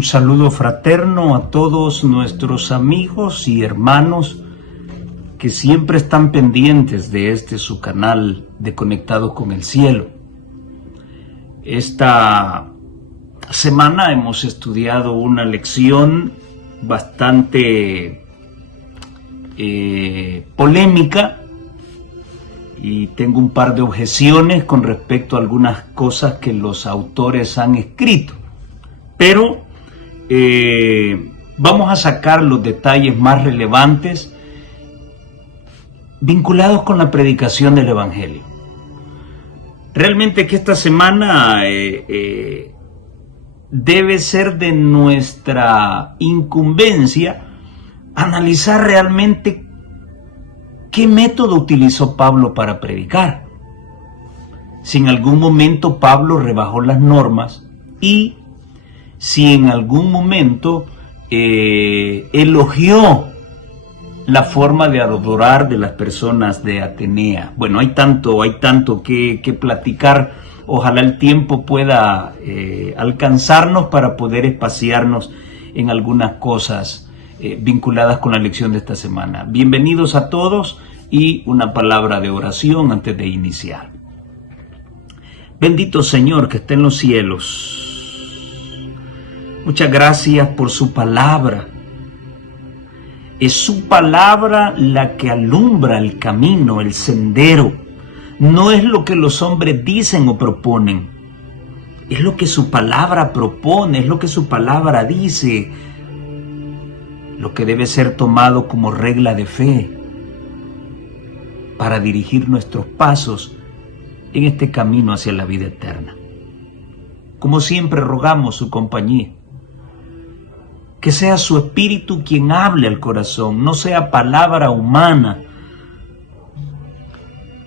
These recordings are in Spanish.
Un saludo fraterno a todos nuestros amigos y hermanos que siempre están pendientes de su canal de Conectados con el Cielo. Esta semana hemos estudiado una lección bastante polémica y tengo un par de objeciones con respecto a algunas cosas que los autores han escrito, pero vamos a sacar los detalles más relevantes vinculados con la predicación del Evangelio. Realmente que esta semana debe ser de nuestra incumbencia analizar realmente qué método utilizó Pablo para predicar. Si en algún momento Pablo rebajó las normas y si en algún momento elogió la forma de adorar de las personas de Atenea. Bueno, hay tanto que platicar. Ojalá el tiempo pueda alcanzarnos para poder espaciarnos en algunas cosas vinculadas con la lección de esta semana. Bienvenidos a todos y una palabra de oración antes de iniciar. Bendito Señor que está en los cielos. Muchas gracias por su palabra. Es su palabra la que alumbra el camino, el sendero. No es lo que los hombres dicen o proponen. Es lo que su palabra propone, es lo que su palabra dice. Lo que debe ser tomado como regla de fe para dirigir nuestros pasos en este camino hacia la vida eterna. Como siempre rogamos su compañía. Que sea su Espíritu quien hable al corazón, no sea palabra humana.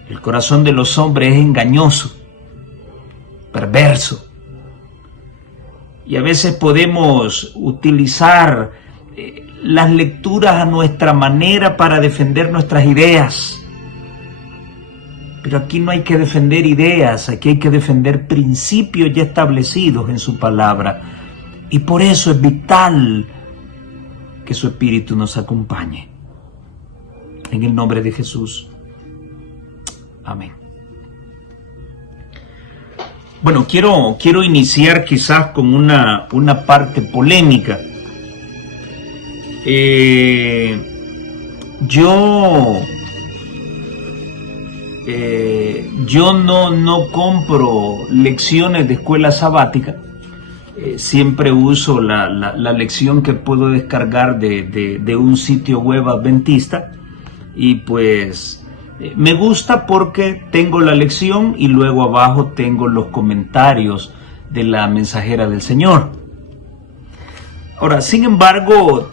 El corazón de los hombres es engañoso, perverso. Y a veces podemos utilizar las lecturas a nuestra manera para defender nuestras ideas. Pero aquí no hay que defender ideas, aquí hay que defender principios ya establecidos en su palabra. Y por eso es vital que su Espíritu nos acompañe. En el nombre de Jesús. Amén. Bueno, quiero iniciar quizás con una parte polémica. Yo no compro lecciones de escuela sabática. Siempre uso la lección que puedo descargar de un sitio web adventista y pues me gusta porque tengo la lección y luego abajo tengo los comentarios de la mensajera del Señor. Ahora, sin embargo,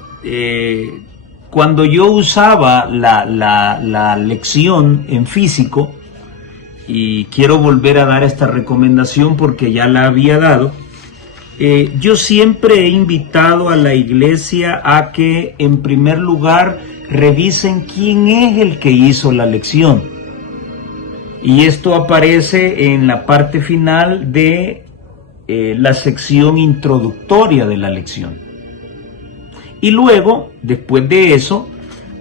cuando yo usaba la lección en físico, y quiero volver a dar esta recomendación porque ya la había dado, yo siempre he invitado a la iglesia a que en primer lugar revisen quién es el que hizo la lección. Y esto aparece en la parte final de la sección introductoria de la lección. Y luego, después de eso,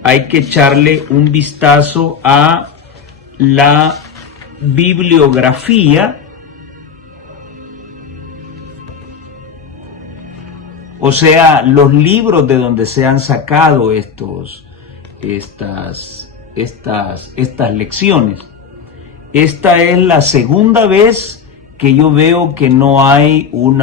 hay que echarle un vistazo a la bibliografía, o sea, los libros de donde se han sacado estas lecciones. Esta es la segunda vez que yo veo que no hay un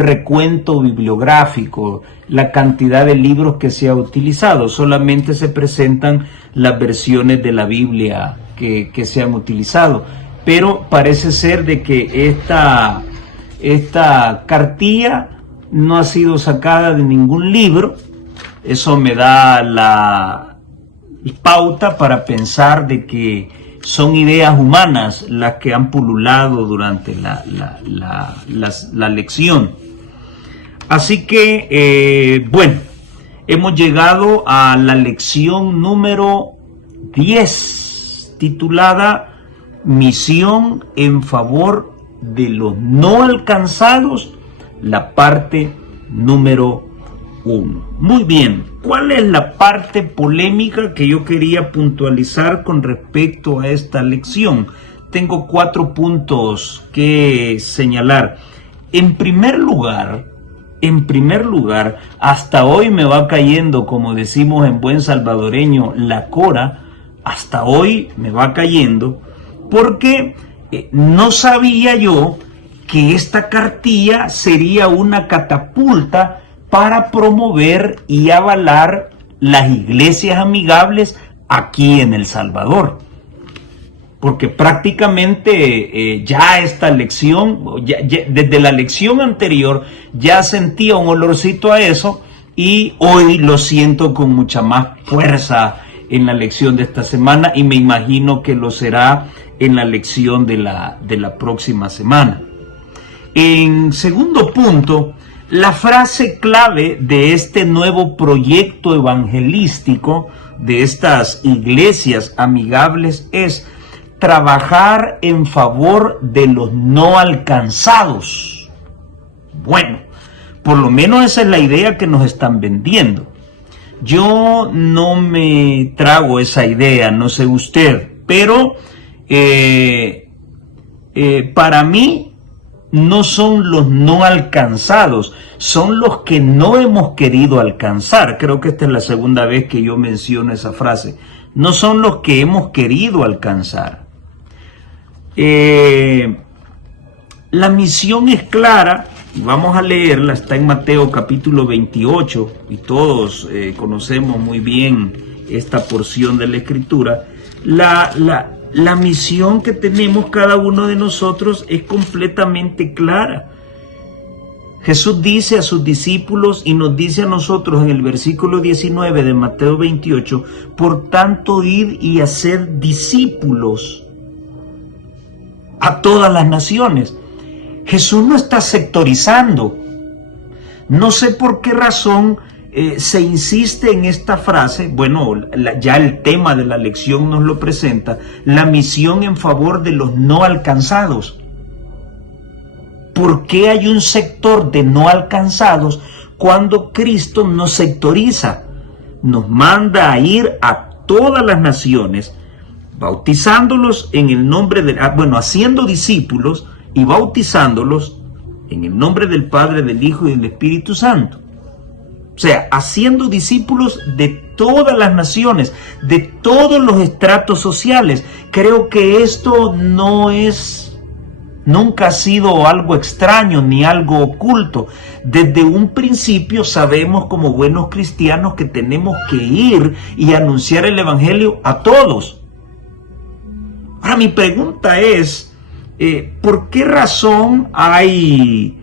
recuento bibliográfico, la cantidad de libros que se ha utilizado. Solamente se presentan las versiones de la Biblia que se han utilizado. Pero parece ser de que esta cartilla no ha sido sacada de ningún libro. Eso me da la pauta para pensar de que son ideas humanas las que han pululado durante la lección. Así que, bueno, hemos llegado a la lección número 10, titulada Misión en favor de los no alcanzados la parte número 1. Muy bien, ¿cuál es la parte polémica que yo quería puntualizar con respecto a esta lección? Tengo 4 puntos que señalar. En primer lugar, hasta hoy me va cayendo, como decimos en buen salvadoreño, la cora. Hasta hoy me va cayendo porque no sabía yo que esta cartilla sería una catapulta para promover y avalar las iglesias amigables aquí en El Salvador. Porque prácticamente ya esta lección, desde la lección anterior, ya sentía un olorcito a eso, y hoy lo siento con mucha más fuerza en la lección de esta semana, y me imagino que lo será en la lección de la próxima semana. En segundo punto, la frase clave de este nuevo proyecto evangelístico de estas iglesias amigables es trabajar en favor de los no alcanzados. Bueno, por lo menos esa es la idea que nos están vendiendo. Yo no me trago esa idea, no sé usted, pero para mí no son los no alcanzados, son los que no hemos querido alcanzar. Creo que esta es la segunda vez que yo menciono esa frase. No son los que hemos querido alcanzar. La misión es clara, y vamos a leerla, está en Mateo capítulo 28, y todos conocemos muy bien esta porción de la Escritura. La misión que tenemos cada uno de nosotros es completamente clara. Jesús dice a sus discípulos y nos dice a nosotros en el versículo 19 de Mateo 28, por tanto, id y haced discípulos a todas las naciones. Jesús no está sectorizando. No sé por qué razón se insiste en esta frase. Bueno, ya el tema de la lección nos lo presenta, la misión en favor de los no alcanzados. ¿Por qué hay un sector de no alcanzados cuando Cristo nos sectoriza? Nos manda a ir a todas las naciones, bautizándolos en el nombre de, haciendo discípulos y bautizándolos en el nombre del Padre, del Hijo y del Espíritu Santo. O sea, haciendo discípulos de todas las naciones, de todos los estratos sociales. Creo que esto nunca ha sido algo extraño ni algo oculto. Desde un principio sabemos como buenos cristianos que tenemos que ir y anunciar el Evangelio a todos. Ahora mi pregunta es, ¿por qué razón hay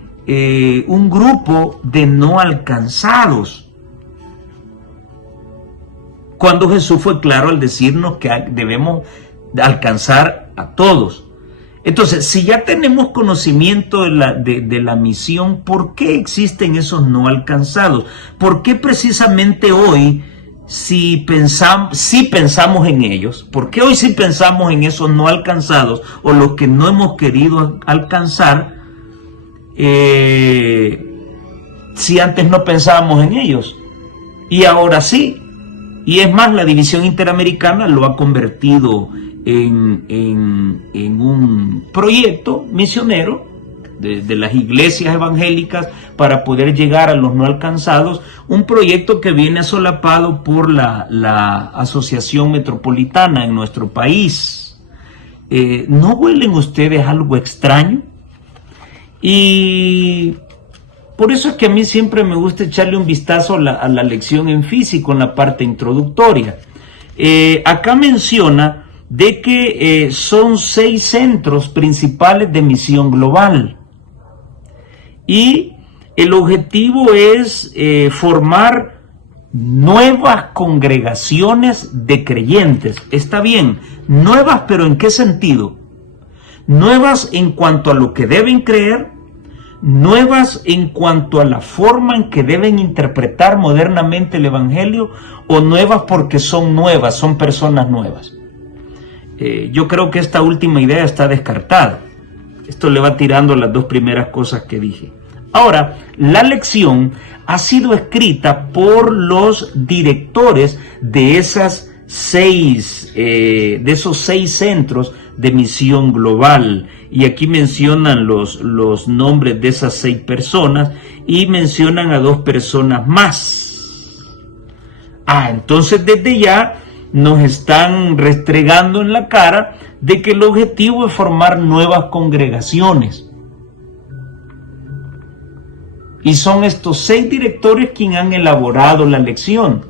un grupo de no alcanzados? Cuando Jesús fue claro al decirnos que debemos alcanzar a todos. Entonces, si ya tenemos conocimiento de la misión, ¿por qué existen esos no alcanzados? ¿Por qué precisamente hoy, si pensamos en ellos, por qué hoy sí pensamos en esos no alcanzados o los que no hemos querido alcanzar, si antes no pensábamos en ellos? Y ahora sí. Y es más, la División Interamericana lo ha convertido en un proyecto misionero de las iglesias evangélicas para poder llegar a los no alcanzados, un proyecto que viene solapado por la Asociación Metropolitana en nuestro país. ¿No huelen ustedes algo extraño? Y por eso es que a mí siempre me gusta echarle un vistazo a la lección en físico, en la parte introductoria. Acá menciona de que son 6 centros principales de misión global. Y el objetivo es formar nuevas congregaciones de creyentes. Está bien, nuevas, pero ¿en qué sentido? Nuevas en cuanto a lo que deben creer, nuevas en cuanto a la forma en que deben interpretar modernamente el Evangelio, o nuevas porque son nuevas, son personas nuevas. Yo creo que esta última idea está descartada. Esto le va tirando las 2 primeras cosas que dije. Ahora, la lección ha sido escrita por los directores de esos 6 centros de misión global. Y aquí mencionan los nombres de esas 6 personas y mencionan a 2 personas más. Entonces desde ya nos están restregando en la cara de que el objetivo es formar nuevas congregaciones. Y son estos 6 directores quienes han elaborado la lección.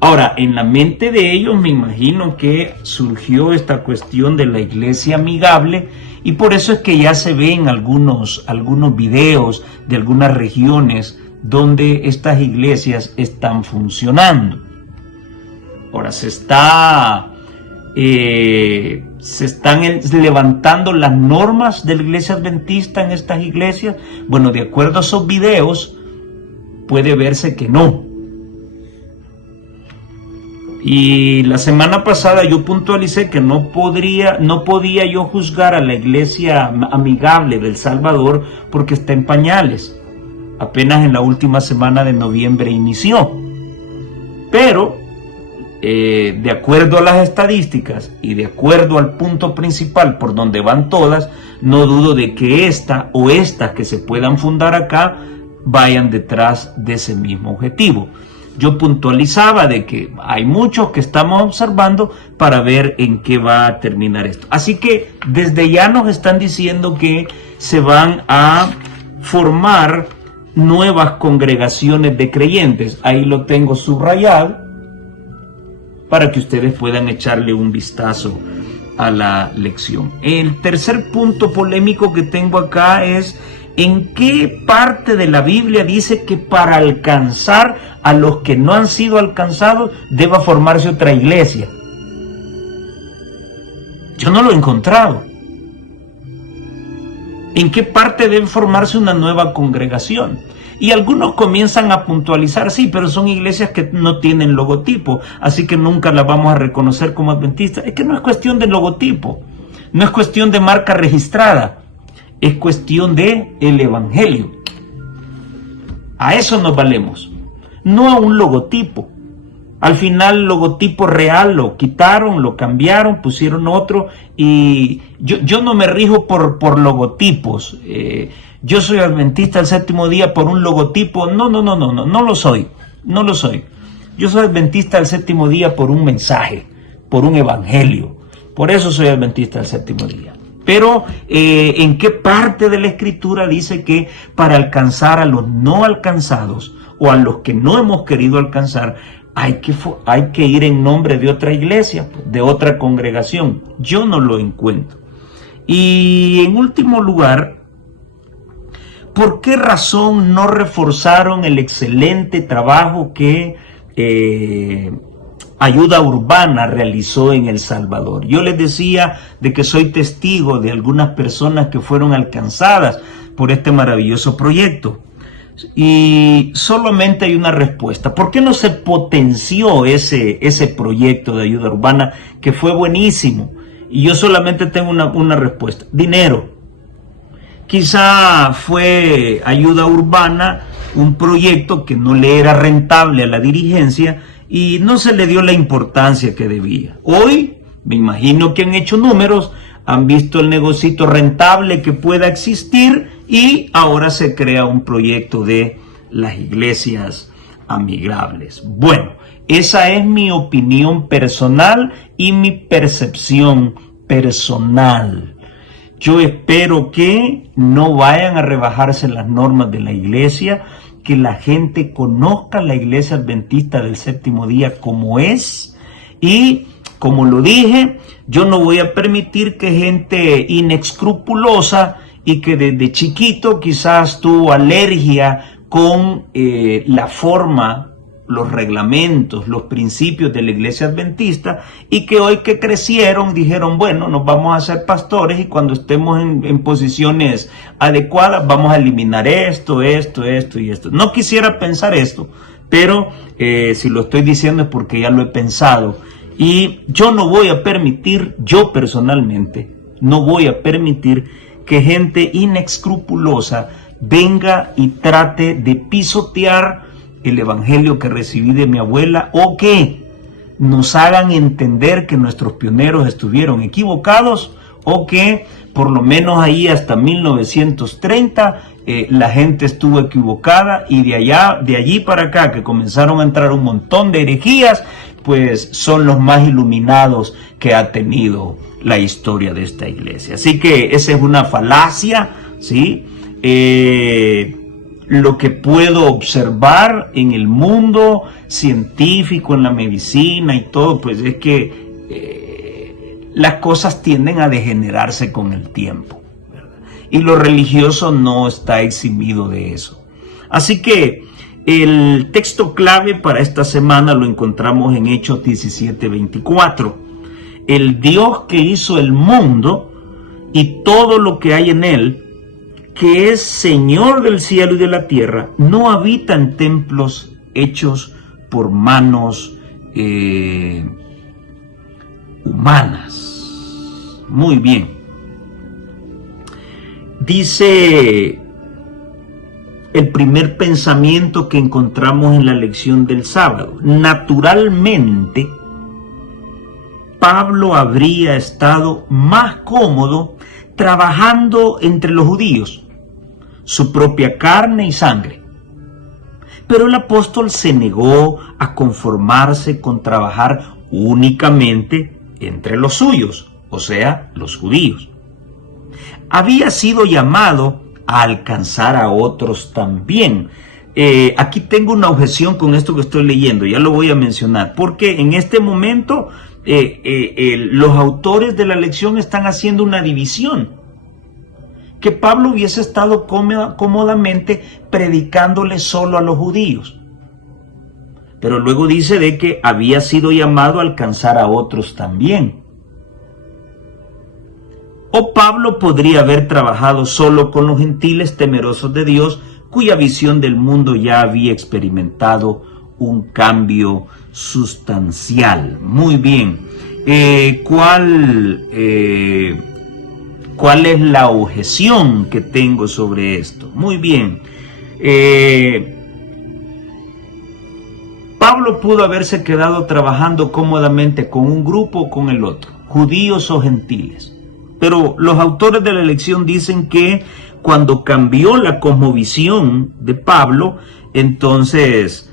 Ahora, en la mente de ellos me imagino que surgió esta cuestión de la iglesia amigable, y por eso es que ya se ven algunos videos de algunas regiones donde estas iglesias están funcionando. Ahora se están levantando las normas de la iglesia adventista en estas iglesias. Bueno, de acuerdo a esos videos puede verse que no. Y la semana pasada yo puntualicé que no podía yo juzgar a la iglesia amigable del Salvador porque está en pañales. Apenas en la última semana de noviembre inició. Pero de acuerdo a las estadísticas y de acuerdo al punto principal por donde van todas, no dudo de que esta o estas que se puedan fundar acá vayan detrás de ese mismo objetivo. Yo puntualizaba de que hay muchos que estamos observando para ver en qué va a terminar esto. Así que desde ya nos están diciendo que se van a formar nuevas congregaciones de creyentes. Ahí lo tengo subrayado para que ustedes puedan echarle un vistazo a la lección. El tercer punto polémico que tengo acá es: ¿en qué parte de la Biblia dice que para alcanzar a los que no han sido alcanzados deba formarse otra iglesia? Yo no lo he encontrado. ¿En qué parte debe formarse una nueva congregación? Y algunos comienzan a puntualizar, sí, pero son iglesias que no tienen logotipo, así que nunca las vamos a reconocer como adventistas. Es que no es cuestión de logotipo, no es cuestión de marca registrada, es cuestión de el evangelio. A eso nos valemos, no a un logotipo. Al final el logotipo real lo quitaron, lo cambiaron, pusieron otro, y yo no me rijo por logotipos. Yo soy adventista del séptimo día por un logotipo. No lo soy. Yo soy adventista del séptimo día por un mensaje, por un evangelio. Por eso soy adventista del séptimo día. Pero ¿en qué parte de la escritura dice que para alcanzar a los no alcanzados o a los que no hemos querido alcanzar hay que ir en nombre de otra iglesia, de otra congregación? Yo no lo encuentro. Y en último lugar, ¿por qué razón no reforzaron el excelente trabajo que Ayuda Urbana realizó en El Salvador? Yo les decía de que soy testigo de algunas personas que fueron alcanzadas por este maravilloso proyecto. Y solamente hay una respuesta. ¿Por qué no se potenció ese proyecto de ayuda urbana que fue buenísimo? Y yo solamente tengo una respuesta: dinero. Quizá fue Ayuda Urbana un proyecto que no le era rentable a la dirigencia y no se le dio la importancia que debía. Hoy, me imagino que han hecho números, han visto el negocito rentable que pueda existir y ahora se crea un proyecto de las iglesias amigables. Bueno, esa es mi opinión personal y mi percepción personal. Yo espero que no vayan a rebajarse las normas de la iglesia, que la gente conozca la iglesia adventista del séptimo día como es. Y como lo dije, yo no voy a permitir que gente inescrupulosa y que desde chiquito quizás tuvo alergia con la forma, los reglamentos, los principios de la iglesia adventista, y que hoy que crecieron dijeron, bueno, nos vamos a hacer pastores y cuando estemos en posiciones adecuadas vamos a eliminar esto y esto. No quisiera pensar esto, pero si lo estoy diciendo es porque ya lo he pensado. Y yo no voy a permitir, yo personalmente, no voy a permitir que gente inescrupulosa venga y trate de pisotear el evangelio que recibí de mi abuela, o que nos hagan entender que nuestros pioneros estuvieron equivocados, o que por lo menos ahí hasta 1930 la gente estuvo equivocada, y de allí para acá, que comenzaron a entrar un montón de herejías, pues son los más iluminados que ha tenido la historia de esta iglesia. Así que esa es una falacia, ¿sí? Lo que puedo observar en el mundo científico, en la medicina y todo, pues es que las cosas tienden a degenerarse con el tiempo, ¿verdad? Y lo religioso no está eximido de eso. Así que el texto clave para esta semana lo encontramos en Hechos 17:24. El Dios que hizo el mundo y todo lo que hay en él, que es Señor del cielo y de la tierra, no habita en templos hechos por manos humanas. Muy bien. Dice el primer pensamiento que encontramos en la lección del sábado: naturalmente, Pablo habría estado más cómodo trabajando entre los judíos, su propia carne y sangre. Pero el apóstol se negó a conformarse con trabajar únicamente entre los suyos, o sea, los judíos. Había sido llamado a alcanzar a otros también. Aquí tengo una objeción con esto que estoy leyendo, ya lo voy a mencionar, porque en este momento los autores de la lección están haciendo una división. Que Pablo hubiese estado cómodamente predicándole solo a los judíos, pero luego dice de que había sido llamado a alcanzar a otros también. O Pablo podría haber trabajado solo con los gentiles temerosos de Dios, cuya visión del mundo ya había experimentado un cambio sustancial. Muy bien. ¿Cuál es la objeción que tengo sobre esto? Muy bien. Pablo pudo haberse quedado trabajando cómodamente con un grupo o con el otro, judíos o gentiles. Pero los autores de la lección dicen que cuando cambió la cosmovisión de Pablo, entonces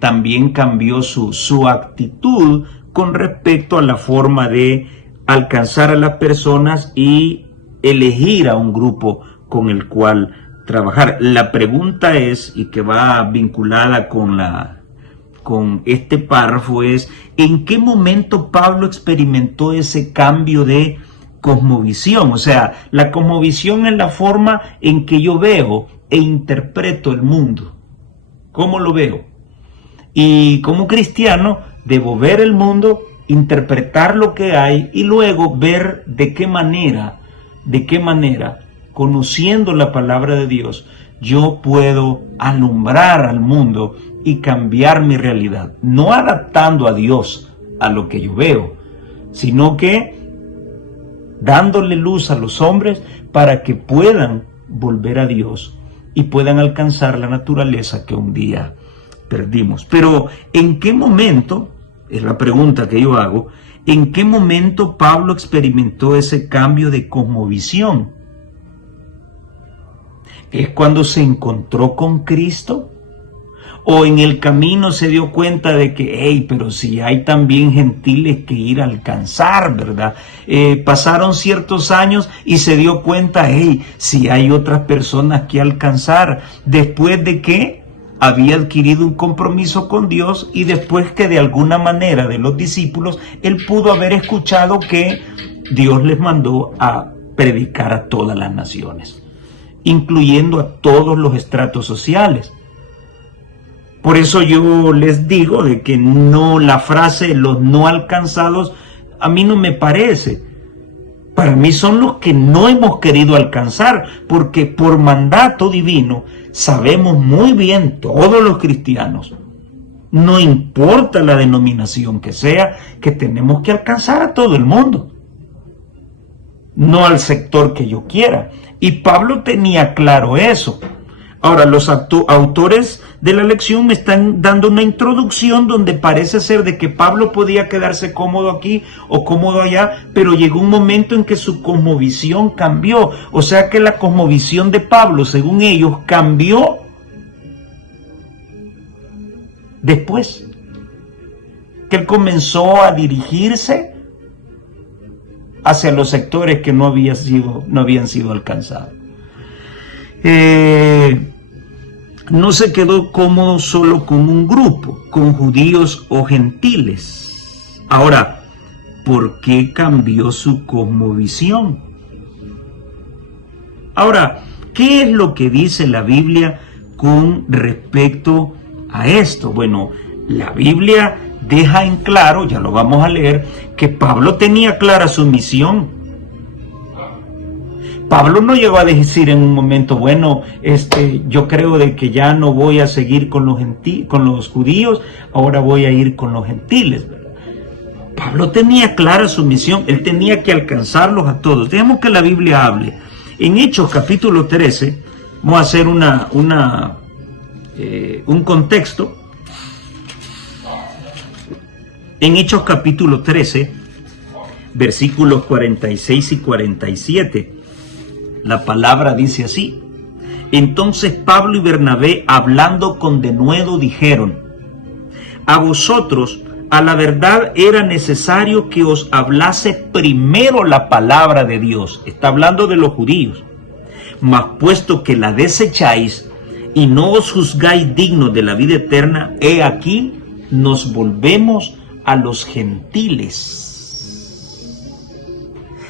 también cambió su actitud con respecto a la forma de alcanzar a las personas y elegir a un grupo con el cual trabajar. La pregunta es, y que va vinculada con este párrafo, es: ¿en qué momento Pablo experimentó ese cambio de cosmovisión? O sea, la cosmovisión es la forma en que yo veo e interpreto el mundo. ¿Cómo lo veo? Y como cristiano debo ver el mundo, interpretar lo que hay y luego ver de qué manera, conociendo la palabra de Dios, yo puedo alumbrar al mundo y cambiar mi realidad. No adaptando a Dios a lo que yo veo, sino que dándole luz a los hombres para que puedan volver a Dios y puedan alcanzar la naturaleza que un día perdimos. Pero ¿en qué momento? Es la pregunta que yo hago. ¿En qué momento Pablo experimentó ese cambio de cosmovisión? ¿Es cuando se encontró con Cristo? ¿O en el camino se dio cuenta de que, pero si hay también gentiles que ir a alcanzar, ¿verdad? Pasaron ciertos años y se dio cuenta, si hay otras personas que alcanzar, después de que había adquirido un compromiso con Dios y después que de alguna manera de los discípulos, él pudo haber escuchado que Dios les mandó a predicar a todas las naciones, incluyendo a todos los estratos sociales. Por eso yo les digo de que no, la frase los no alcanzados a mí no me parece. Para mí son los que no hemos querido alcanzar, porque por mandato divino sabemos muy bien todos los cristianos, no importa la denominación que sea, que tenemos que alcanzar a todo el mundo. no al sector que yo quiera. Y Pablo tenía claro eso. Ahora, los autores de la lección me están dando una introducción donde parece ser de que Pablo podía quedarse cómodo aquí o cómodo allá, pero llegó un momento en que su cosmovisión cambió. O sea que la cosmovisión de Pablo, según ellos, cambió después que él comenzó a dirigirse hacia los sectores que no habían sido alcanzados. No se quedó cómodo solo con un grupo, con judíos o gentiles. Ahora, ¿por qué cambió su cosmovisión? Ahora, ¿qué es lo que dice la Biblia con respecto a esto? Bueno, la Biblia deja en claro, ya lo vamos a leer, que Pablo tenía clara su misión. Pablo no llegó a decir en un momento, bueno, yo creo de que ya no voy a seguir con los judíos, ahora voy a ir con los gentiles, ¿verdad? Pablo tenía clara su misión, él tenía que alcanzarlos a todos. Dejemos que la Biblia hable. En Hechos capítulo 13, vamos a hacer un contexto. En Hechos capítulo 13, versículos 46 y 47, la palabra dice así: entonces Pablo y Bernabé, hablando con denuedo, dijeron: a vosotros, a la verdad, era necesario que os hablase primero la palabra de Dios. Está hablando de los judíos. Mas puesto que la desecháis y no os juzgáis dignos de la vida eterna, he aquí nos volvemos a los gentiles.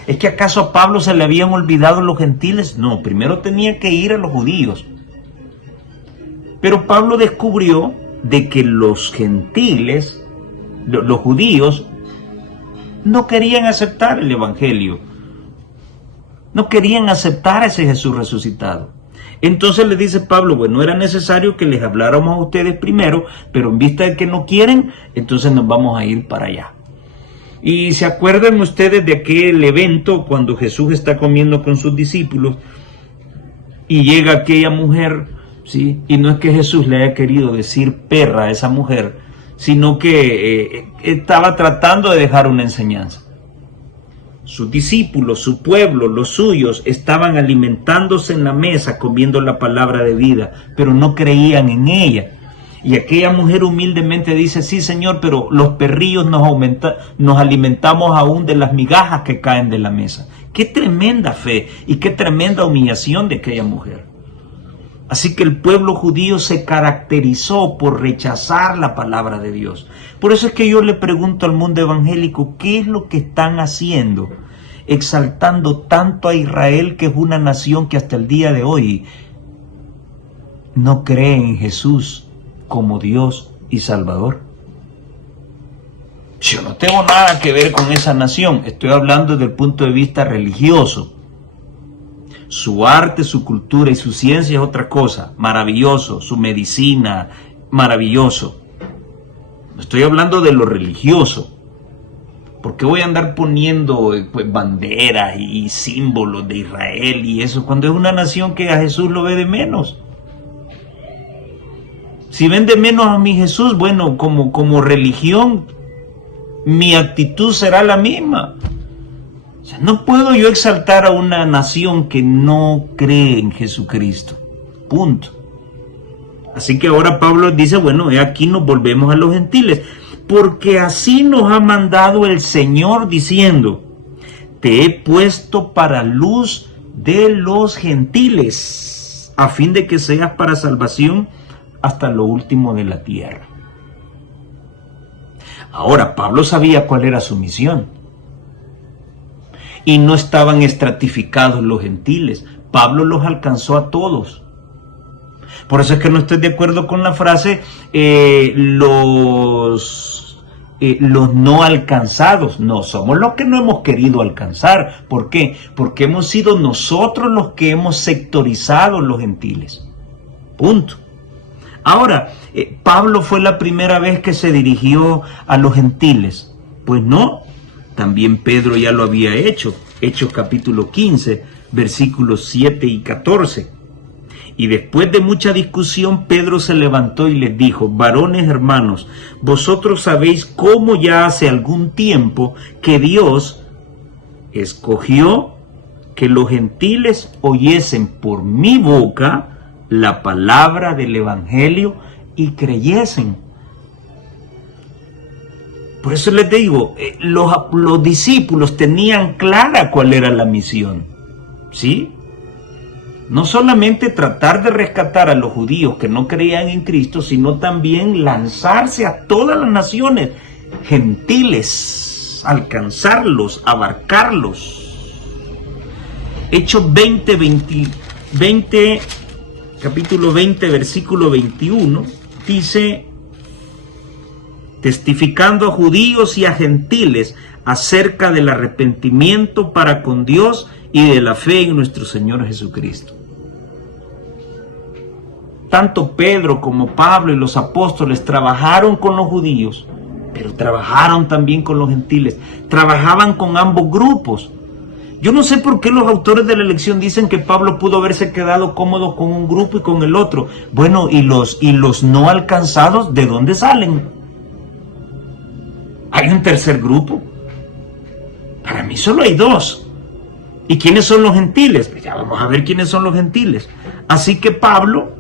¿Es que acaso a Pablo se le habían olvidado los gentiles? No, primero tenía que ir a los judíos. Pero Pablo descubrió de que los gentiles, los judíos, no querían aceptar el evangelio. No querían aceptar a ese Jesús resucitado. Entonces le dice Pablo, bueno, era necesario que les habláramos a ustedes primero, pero en vista de que no quieren, entonces nos vamos a ir para allá. Y se acuerdan ustedes de aquel evento cuando Jesús está comiendo con sus discípulos y llega aquella mujer, ¿sí? Y no es que Jesús le haya querido decir perra a esa mujer, sino que estaba tratando de dejar una enseñanza. Sus discípulos, su pueblo, los suyos, estaban alimentándose en la mesa, comiendo la palabra de vida, pero no creían en ella. Y aquella mujer humildemente dice, sí, Señor, pero los perrillos nos alimentamos aún de las migajas que caen de la mesa. Qué tremenda fe y qué tremenda humillación de aquella mujer. Así que el pueblo judío se caracterizó por rechazar la palabra de Dios. Por eso es que yo le pregunto al mundo evangélico, ¿qué es lo que están haciendo? Exaltando tanto a Israel, que es una nación que hasta el día de hoy no cree en Jesús como Dios y Salvador. Yo no tengo nada que ver con esa nación, estoy hablando desde el punto de vista religioso. Su arte, su cultura y su ciencia es otra cosa, maravilloso, su medicina, maravilloso. Estoy hablando de lo religioso. ¿Por qué voy a andar poniendo banderas y símbolos de Israel y eso, cuando es una nación que a Jesús lo ve de menos? Si ven de menos a mi Jesús, bueno, como religión, mi actitud será la misma. O sea, no puedo yo exaltar a una nación que no cree en Jesucristo. Punto. Así que ahora Pablo dice, bueno, aquí nos volvemos a los gentiles, porque así nos ha mandado el Señor diciendo, te he puesto para luz de los gentiles, a fin de que seas para salvación hasta lo último de la tierra. Ahora, Pablo sabía cuál era su misión. Y no estaban estratificados los gentiles. Pablo los alcanzó a todos. Por eso es que no estoy de acuerdo con la frase los no alcanzados. No, somos los que no hemos querido alcanzar. ¿Por qué? Porque hemos sido nosotros los que hemos sectorizado los gentiles. Punto. Ahora, ¿Pablo fue la primera vez que se dirigió a los gentiles? Pues no, también Pedro ya lo había hecho. Hechos capítulo 15, versículos 7 y 14. Y después de mucha discusión, Pedro se levantó y les dijo: varones hermanos, vosotros sabéis cómo ya hace algún tiempo que Dios escogió que los gentiles oyesen por mi boca la palabra del evangelio y creyesen. Por eso les digo, los discípulos tenían clara cuál era la misión, ¿sí? No solamente tratar de rescatar a los judíos que no creían en Cristo, sino también lanzarse a todas las naciones gentiles, alcanzarlos, abarcarlos. Hechos 20, capítulo 20, versículo 21, dice: testificando a judíos y a gentiles acerca del arrepentimiento para con Dios y de la fe en nuestro Señor Jesucristo. Tanto Pedro como Pablo y los apóstoles trabajaron con los judíos, pero trabajaron también con los gentiles, trabajaban con ambos grupos. Yo no sé por qué los autores de la lección dicen que Pablo pudo haberse quedado cómodo con un grupo y con el otro. Bueno, ¿y los no alcanzados de dónde salen? ¿Hay un tercer grupo? Para mí solo hay dos. ¿Y quiénes son los gentiles? Pues ya vamos a ver quiénes son los gentiles. Así que Pablo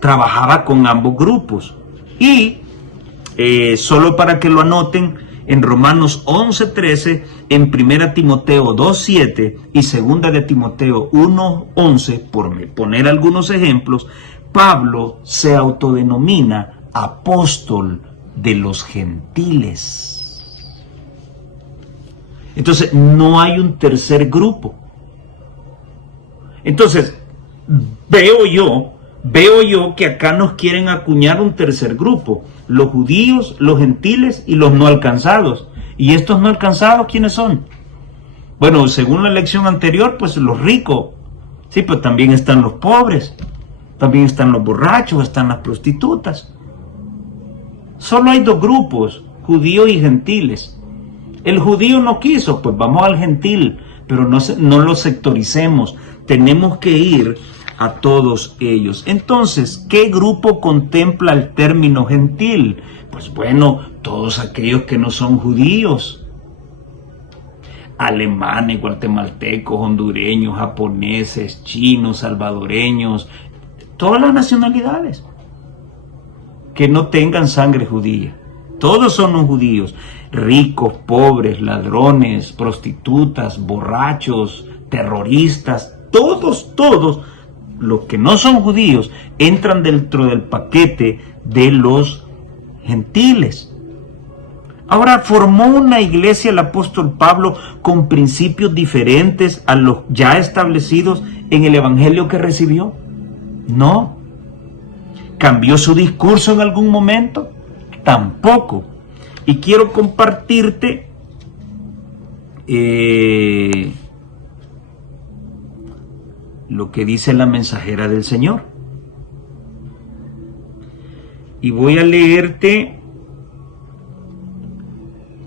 trabajaba con ambos grupos. Y solo para que lo anoten, en Romanos 11:13, en 1 Timoteo 2:7 y 2 de Timoteo 1:11, por poner algunos ejemplos, Pablo se autodenomina apóstol de los gentiles. Entonces, no hay un tercer grupo. Entonces, veo yo que acá nos quieren acuñar un tercer grupo: los judíos, los gentiles y los no alcanzados. ¿Y estos no alcanzados quiénes son? Bueno, según la lección anterior, pues los ricos. Sí, pero también están los pobres, también están los borrachos, están las prostitutas. Solo hay dos grupos: judíos y gentiles. El judío no quiso, pues vamos al gentil, pero no lo sectoricemos. Tenemos que ir a todos ellos. Entonces, ¿qué grupo contempla el término gentil? Pues bueno, todos aquellos que no son judíos. Alemanes, guatemaltecos, hondureños, japoneses, chinos, salvadoreños, todas las nacionalidades que no tengan sangre judía. Todos son los judíos: ricos, pobres, ladrones, prostitutas, borrachos, terroristas, todos los que no son judíos entran dentro del paquete de los gentiles. Ahora, ¿formó una iglesia el apóstol Pablo con principios diferentes a los ya establecidos en el evangelio que recibió? No. ¿Cambió su discurso en algún momento? Tampoco. Y quiero compartirte lo que dice la mensajera del Señor. Y voy a leerte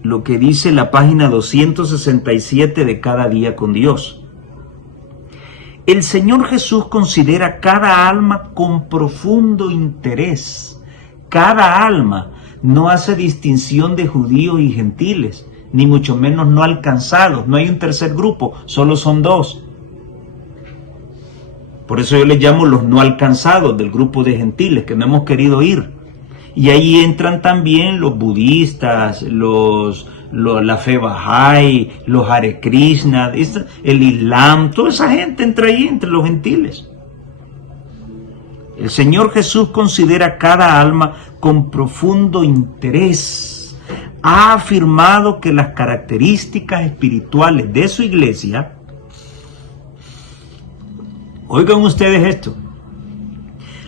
lo que dice la página 267 de Cada Día con Dios. El Señor Jesús considera cada alma con profundo interés. Cada alma. No hace distinción de judíos y gentiles, ni mucho menos no alcanzados. No hay un tercer grupo, solo son dos. Por eso yo les llamo los no alcanzados del grupo de gentiles, que no hemos querido ir. Y ahí entran también los budistas, la fe Bahá'í, los Hare Krishna, el Islam, toda esa gente entra ahí entre los gentiles. El Señor Jesús considera cada alma con profundo interés. Ha afirmado que las características espirituales de su iglesia, oigan ustedes esto,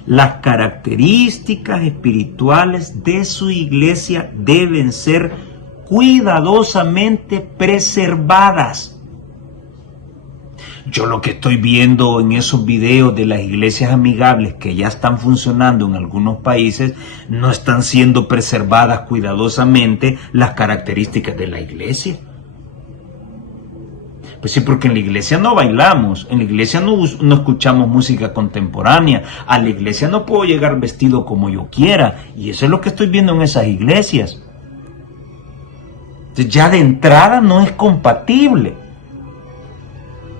las características espirituales de su iglesia deben ser cuidadosamente preservadas. Yo lo que estoy viendo en esos videos de las iglesias amigables que ya están funcionando en algunos países, no están siendo preservadas cuidadosamente las características de la iglesia. Pues sí, porque en la iglesia no bailamos, en la iglesia no escuchamos música contemporánea, a la iglesia no puedo llegar vestido como yo quiera, y eso es lo que estoy viendo en esas iglesias. Entonces ya de entrada no es compatible.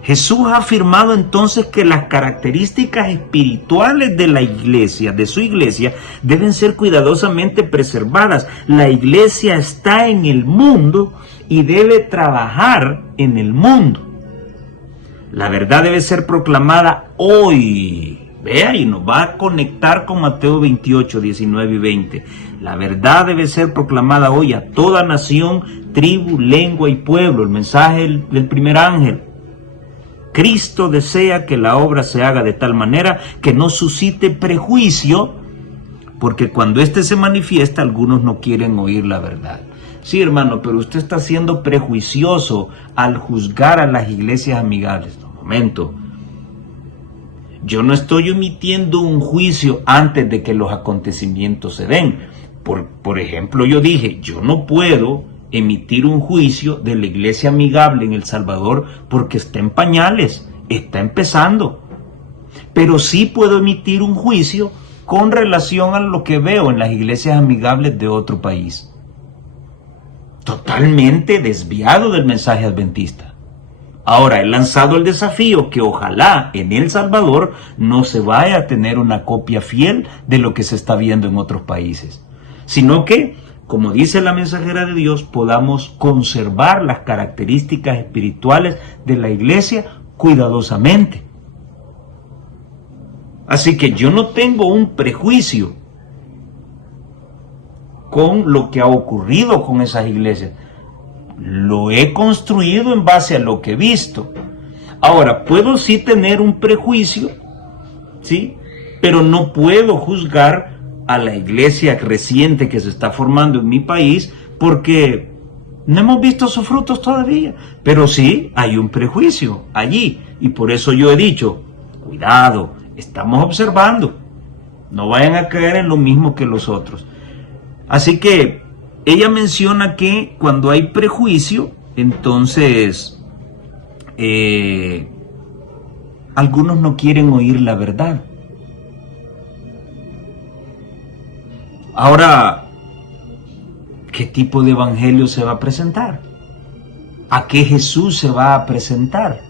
Jesús ha afirmado entonces que las características espirituales de la iglesia, de su iglesia, deben ser cuidadosamente preservadas. La iglesia está en el mundo y debe trabajar en el mundo. La verdad debe ser proclamada hoy. Vea, y nos va a conectar con Mateo 28, 19 y 20. La verdad debe ser proclamada hoy a toda nación, tribu, lengua y pueblo. El mensaje del primer ángel. Cristo desea que la obra se haga de tal manera que no suscite prejuicio, porque cuando éste se manifiesta, algunos no quieren oír la verdad. Sí, hermano, pero usted está siendo prejuicioso al juzgar a las iglesias amigables. Un momento. Yo no estoy emitiendo un juicio antes de que los acontecimientos se den. Por ejemplo, yo dije, yo no puedo emitir un juicio de la iglesia amigable en El Salvador porque está en pañales, está empezando. Pero sí puedo emitir un juicio con relación a lo que veo en las iglesias amigables de otro país. Totalmente desviado del mensaje adventista. Ahora he lanzado el desafío que ojalá en El Salvador no se vaya a tener una copia fiel de lo que se está viendo en otros países, sino que, como dice la mensajera de Dios, podamos conservar las características espirituales de la iglesia cuidadosamente. Así que yo no tengo un prejuicio con lo que ha ocurrido con esas iglesias. Lo he construido en base a lo que he visto. Ahora, puedo sí tener un prejuicio, ¿sí? Pero no puedo juzgar a la iglesia reciente que se está formando en mi país porque no hemos visto sus frutos todavía. Pero sí hay un prejuicio allí, y por eso yo he dicho, cuidado, estamos observando, no vayan a caer en lo mismo que los otros. Así que ella menciona que cuando hay prejuicio, entonces algunos no quieren oír la verdad. Ahora, ¿qué tipo de evangelio se va a presentar? ¿A qué Jesús se va a presentar?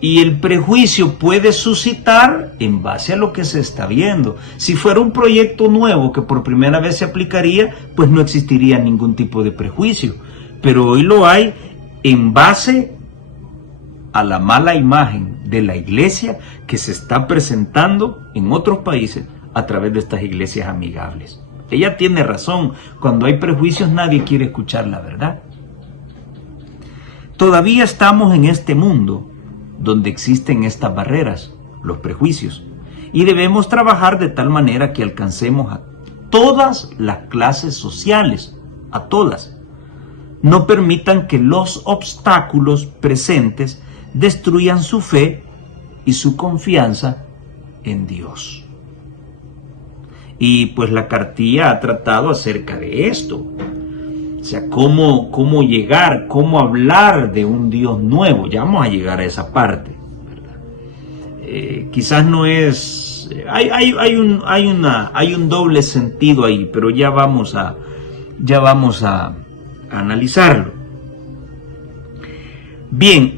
Y el prejuicio puede suscitar en base a lo que se está viendo. Si fuera un proyecto nuevo que por primera vez se aplicaría, pues no existiría ningún tipo de prejuicio. Pero hoy lo hay en base a la mala imagen de la iglesia que se está presentando en otros países a través de estas iglesias amigables. Ella tiene razón, cuando hay prejuicios nadie quiere escuchar la verdad. Todavía estamos en este mundo donde existen estas barreras, los prejuicios, y debemos trabajar de tal manera que alcancemos a todas las clases sociales, a todas. No permitan que los obstáculos presentes destruyan su fe y su confianza en Dios. Y pues la cartilla ha tratado acerca de esto. O sea, cómo llegar, cómo hablar de un Dios nuevo. Ya vamos a llegar a esa parte, ¿verdad? Quizás no es... Hay un doble sentido ahí, pero ya vamos a analizarlo. Bien,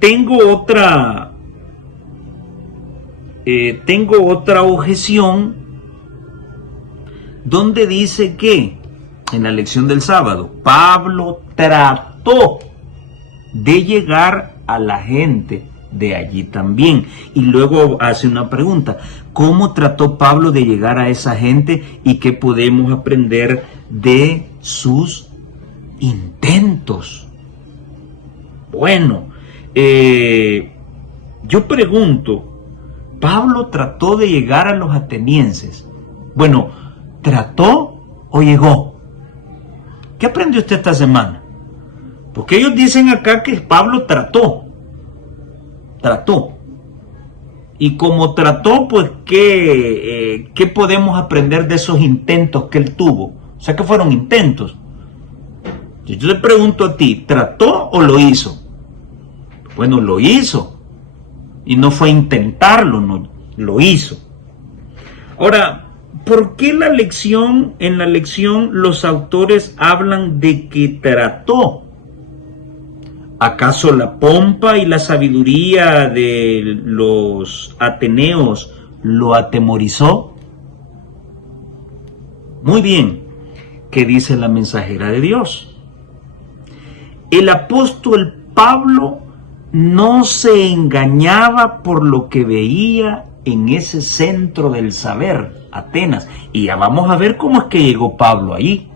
tengo otra objeción donde dice que en la lección del sábado, Pablo trató de llegar a la gente de allí también. Y luego hace una pregunta, ¿cómo trató Pablo de llegar a esa gente y qué podemos aprender de sus intentos? Bueno, yo pregunto, ¿Pablo trató de llegar a los atenienses? Bueno, ¿trató o llegó? ¿Qué aprendió usted esta semana? Porque ellos dicen acá que Pablo trató. Y como trató, pues, ¿qué podemos aprender de esos intentos que él tuvo? O sea, que fueron intentos. Yo te pregunto a ti, ¿trató o lo hizo? Bueno, lo hizo. Y no fue intentarlo, no, lo hizo. Ahora, ¿por qué en la lección los autores hablan de que trató? ¿Acaso la pompa y la sabiduría de los ateneos lo atemorizó? Muy bien, ¿qué dice la mensajera de Dios? El apóstol Pablo no se engañaba por lo que veía en ese centro del saber, Atenas. Y ya vamos a ver cómo es que llegó Pablo allí.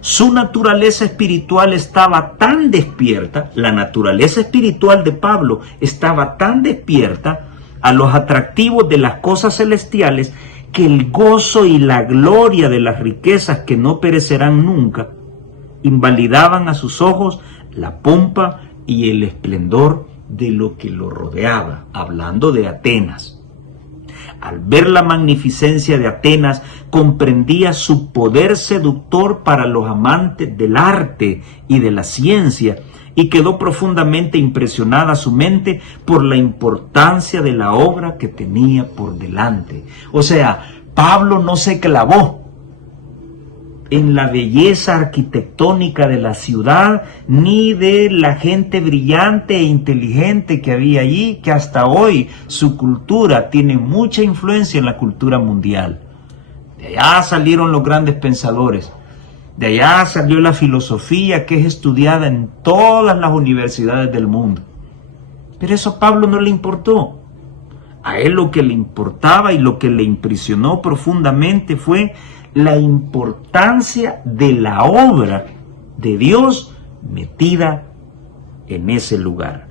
Su naturaleza espiritual estaba tan despierta, la naturaleza espiritual de Pablo estaba tan despierta a los atractivos de las cosas celestiales, que el gozo y la gloria de las riquezas que no perecerán nunca invalidaban a sus ojos la pompa y el esplendor de lo que lo rodeaba, hablando de Atenas. Al ver la magnificencia de Atenas, comprendía su poder seductor para los amantes del arte y de la ciencia, y quedó profundamente impresionada su mente por la importancia de la obra que tenía por delante. O sea, Pablo no se clavó en la belleza arquitectónica de la ciudad, ni de la gente brillante e inteligente que había allí, que hasta hoy su cultura tiene mucha influencia en la cultura mundial. De allá salieron los grandes pensadores, de allá salió la filosofía que es estudiada en todas las universidades del mundo. Pero eso a Pablo no le importó. A él lo que le importaba y lo que le impresionó profundamente fue la importancia de la obra de Dios metida en ese lugar.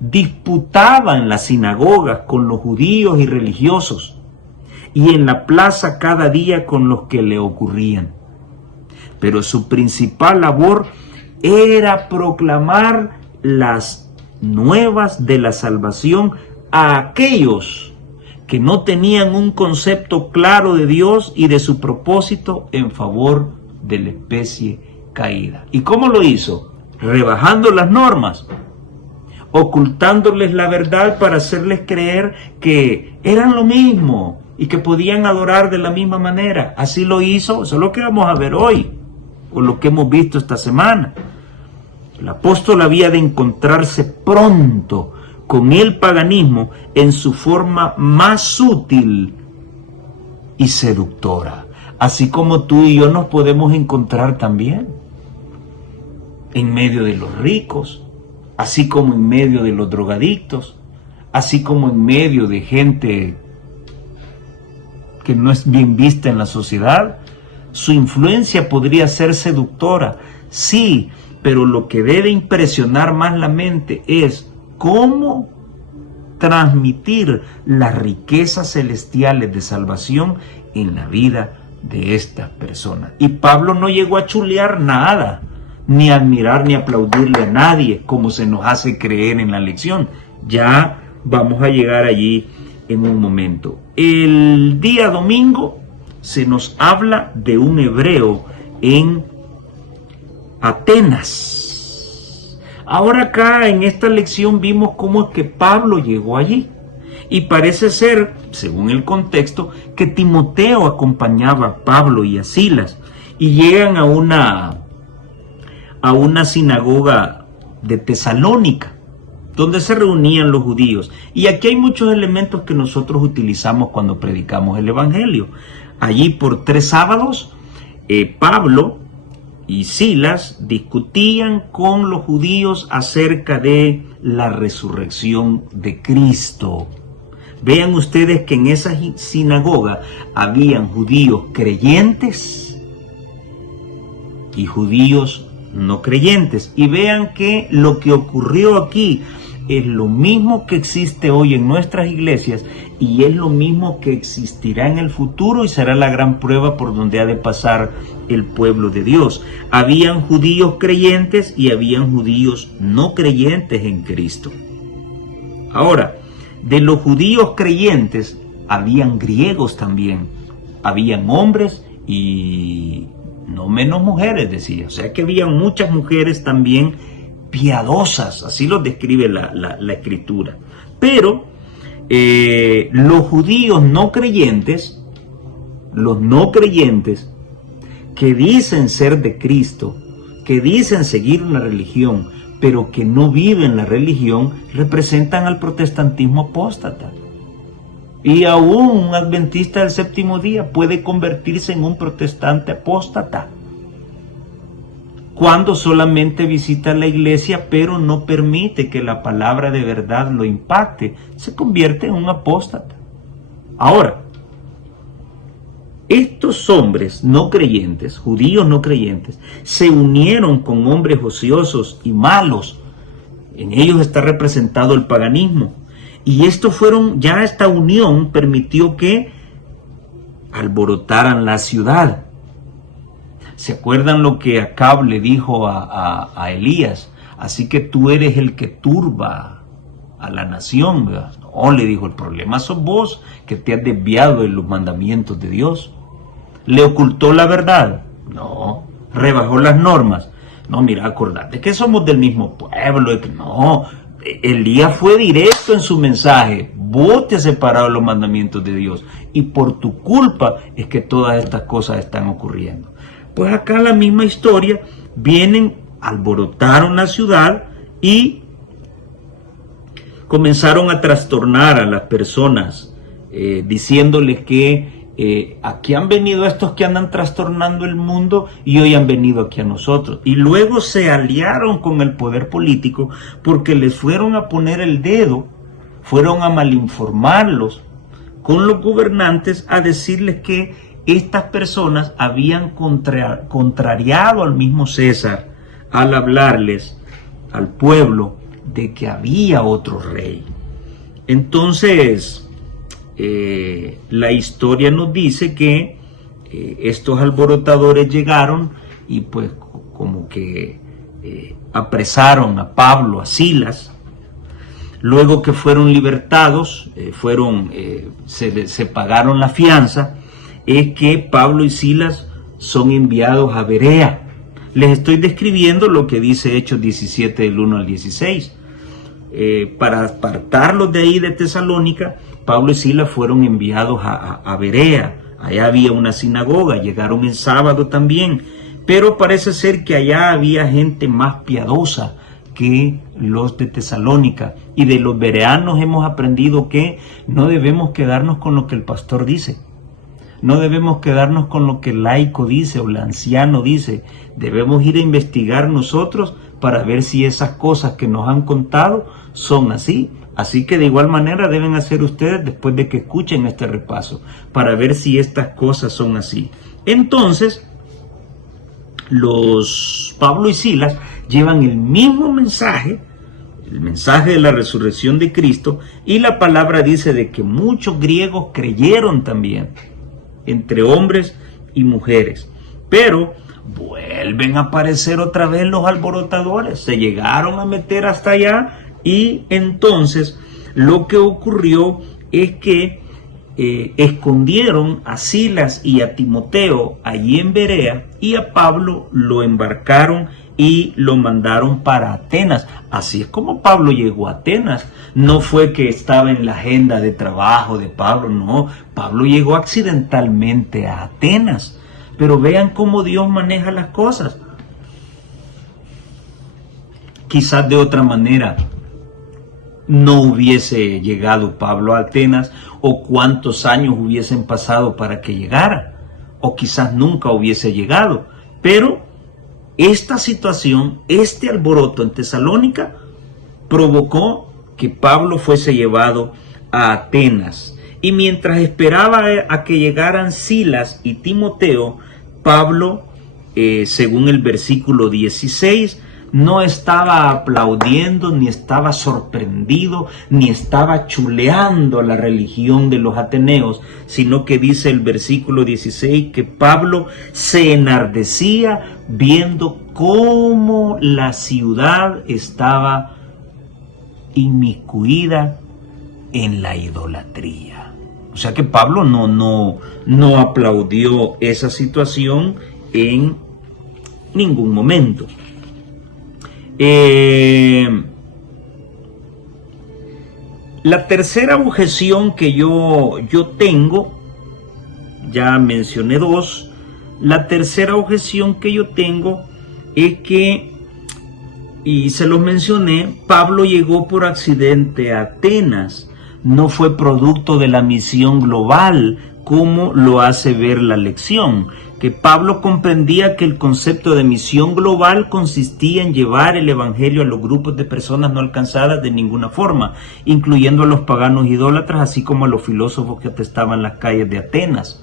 Disputaba en las sinagogas con los judíos y religiosos, y en la plaza cada día con los que le ocurrían. Pero su principal labor era proclamar las nuevas de la salvación a aquellos que no tenían un concepto claro de Dios y de su propósito en favor de la especie caída. ¿Y cómo lo hizo? Rebajando las normas, ocultándoles la verdad para hacerles creer que eran lo mismo y que podían adorar de la misma manera. Así lo hizo, eso es lo que vamos a ver hoy, o lo que hemos visto esta semana. El apóstol había de encontrarse pronto con el paganismo en su forma más sutil y seductora, así como tú y yo nos podemos encontrar también en medio de los ricos, así como en medio de los drogadictos, así como en medio de gente que no es bien vista en la sociedad. Su influencia podría ser seductora, sí, pero lo que debe impresionar más la mente es cómo transmitir las riquezas celestiales de salvación en la vida de estas personas. Y Pablo no llegó a chulear nada, ni a admirar ni aplaudirle a nadie, como se nos hace creer en la lección. Ya vamos a llegar allí en un momento. El día domingo se nos habla de un hebreo en Atenas. Ahora acá en esta lección vimos cómo es que Pablo llegó allí. Y parece ser, según el contexto, que Timoteo acompañaba a Pablo y a Silas. Y llegan a una sinagoga de Tesalónica, donde se reunían los judíos. Y aquí hay muchos elementos que nosotros utilizamos cuando predicamos el Evangelio. Allí por 3 sábados, Pablo y Silas discutían con los judíos acerca de la resurrección de Cristo. Vean ustedes que en esa sinagoga habían judíos creyentes y judíos no creyentes. Y vean que lo que ocurrió aquí es lo mismo que existe hoy en nuestras iglesias y es lo mismo que existirá en el futuro y será la gran prueba por donde ha de pasar el pueblo de Dios. Habían judíos creyentes y habían judíos no creyentes en Cristo. Ahora, de los judíos creyentes habían griegos también, habían hombres y no menos mujeres, decía. O sea que había muchas mujeres también piadosas, así lo describe la Escritura. Pero los judíos no creyentes, los no creyentes que dicen ser de Cristo, que dicen seguir una religión, pero que no viven la religión, representan al protestantismo apóstata. Y aún un adventista del séptimo día puede convertirse en un protestante apóstata cuando solamente visita la iglesia, pero no permite que la palabra de verdad lo impacte. Se convierte en un apóstata. Ahora, estos hombres no creyentes, judíos no creyentes, se unieron con hombres ociosos y malos. En ellos está representado el paganismo. Y esta unión permitió que alborotaran la ciudad. ¿Se acuerdan lo que Acab le dijo a Elías? Así que tú eres el que turba a la nación, ¿verdad? No, le dijo, el problema sos vos, que te has desviado de los mandamientos de Dios. ¿Le ocultó la verdad? No. ¿Rebajó las normas? No, mira, acordate que somos del mismo pueblo. No, Elías fue directo en su mensaje. Vos te has separado de los mandamientos de Dios y por tu culpa es que todas estas cosas están ocurriendo. Pues acá la misma historia, vienen, alborotaron la ciudad y comenzaron a trastornar a las personas, diciéndoles que aquí han venido estos que andan trastornando el mundo y hoy han venido aquí a nosotros. Y luego se aliaron con el poder político porque les fueron a poner el dedo, fueron a malinformarlos con los gobernantes, a decirles que estas personas habían contrariado al mismo César al hablarles al pueblo de que había otro rey. Entonces, la historia nos dice que estos alborotadores llegaron y pues como que apresaron a Pablo, a Silas. Luego que fueron libertados, se pagaron la fianza, es que Pablo y Silas son enviados a Berea. Les estoy describiendo lo que dice Hechos 17 del 1 al 16. Para apartarlos de ahí de Tesalónica, Pablo y Silas fueron enviados a Berea. Allá había una sinagoga, llegaron en sábado también, pero parece ser que allá había gente más piadosa que los de Tesalónica. Y de los bereanos hemos aprendido que no debemos quedarnos con lo que el pastor dice. No debemos quedarnos con lo que el laico dice o el anciano dice. Debemos ir a investigar nosotros para ver si esas cosas que nos han contado son así. Así que de igual manera deben hacer ustedes después de que escuchen este repaso, para ver si estas cosas son así. Entonces, los Pablo y Silas llevan el mismo mensaje, el mensaje de la resurrección de Cristo, y la palabra dice de que muchos griegos creyeron también, entre hombres y mujeres. Pero vuelven a aparecer otra vez los alborotadores, se llegaron a meter hasta allá, y entonces lo que ocurrió es que escondieron a Silas y a Timoteo allí en Berea, y a Pablo lo embarcaron y lo mandaron para Atenas. Así es como Pablo llegó a Atenas. No fue que estaba en la agenda de trabajo de Pablo, no. Pablo llegó accidentalmente a Atenas. Pero vean cómo Dios maneja las cosas. Quizás de otra manera no hubiese llegado Pablo a Atenas, o cuántos años hubiesen pasado para que llegara, o quizás nunca hubiese llegado. Pero esta situación, este alboroto en Tesalónica, provocó que Pablo fuese llevado a Atenas. Y mientras esperaba a que llegaran Silas y Timoteo, Pablo, según el versículo 16, no estaba aplaudiendo, ni estaba sorprendido, ni estaba chuleando la religión de los ateneos, sino que dice el versículo 16 que Pablo se enardecía viendo cómo la ciudad estaba inmiscuida en la idolatría. O sea que Pablo no aplaudió esa situación, en ningún momento. La tercera objeción que yo tengo, ya mencioné dos, la tercera objeción que yo tengo es que, y se los mencioné, Pablo llegó por accidente a Atenas, no fue producto de la misión global, como lo hace ver la lección, que Pablo comprendía que el concepto de misión global consistía en llevar el evangelio a los grupos de personas no alcanzadas de ninguna forma, incluyendo a los paganos idólatras, así como a los filósofos que atestaban las calles de Atenas.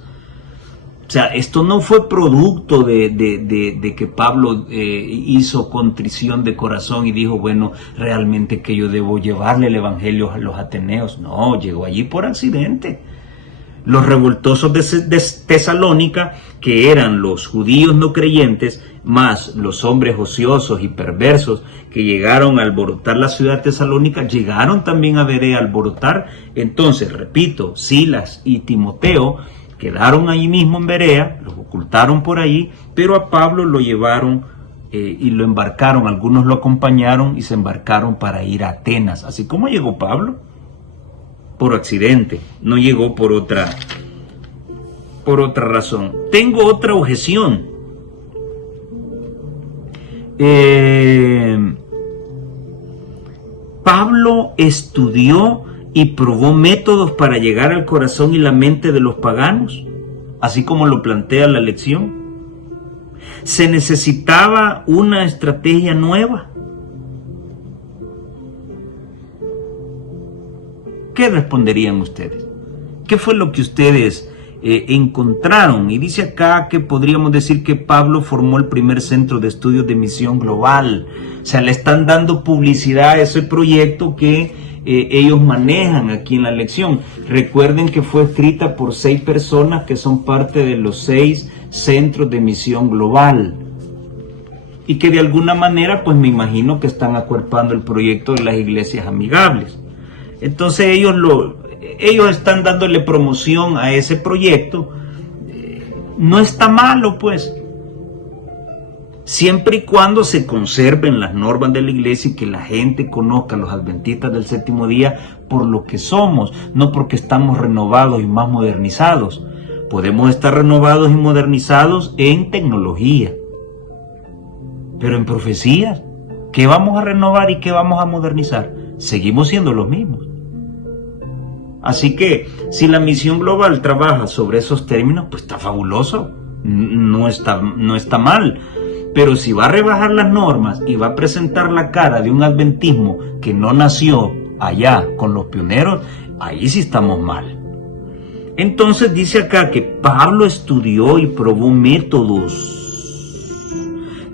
O sea, esto no fue producto de que Pablo hizo contrición de corazón y dijo, bueno, realmente que yo debo llevarle el evangelio a los ateneos. No, llegó allí por accidente. Los revoltosos de Tesalónica, que eran los judíos no creyentes, más los hombres ociosos y perversos que llegaron a alborotar la ciudad de Tesalónica, llegaron también a Berea a alborotar. Entonces, repito, Silas y Timoteo quedaron allí mismo en Berea, los ocultaron por ahí, pero a Pablo lo llevaron y lo embarcaron, algunos lo acompañaron y se embarcaron para ir a Atenas. Así como llegó Pablo, por accidente, no llegó por otra razón. Tengo otra objeción. Pablo estudió y probó métodos para llegar al corazón y la mente de los paganos, así como lo plantea la lección. Se necesitaba una estrategia nueva. ¿Qué responderían ustedes? ¿Qué fue lo que ustedes encontraron? Y dice acá que podríamos decir que Pablo formó el primer centro de estudios de misión global. O sea, le están dando publicidad a ese proyecto que ellos manejan aquí en la lección. Recuerden que fue escrita por 6 personas que son parte de los 6 centros de misión global. Y que de alguna manera, pues me imagino que están acuerpando el proyecto de las iglesias amigables. Entonces ellos están dándole promoción a ese proyecto. No está malo, pues, siempre y cuando se conserven las normas de la iglesia y que la gente conozca a los adventistas del séptimo día por lo que somos, no porque estamos renovados y más modernizados. Podemos estar renovados y modernizados en tecnología, pero en profecías, ¿qué vamos a renovar y qué vamos a modernizar? Seguimos siendo los mismos. Así que si la misión global trabaja sobre esos términos, pues está fabuloso, no está mal. Pero si va a rebajar las normas y va a presentar la cara de un adventismo que no nació allá con los pioneros, ahí sí estamos mal. Entonces dice acá que Pablo estudió y probó métodos.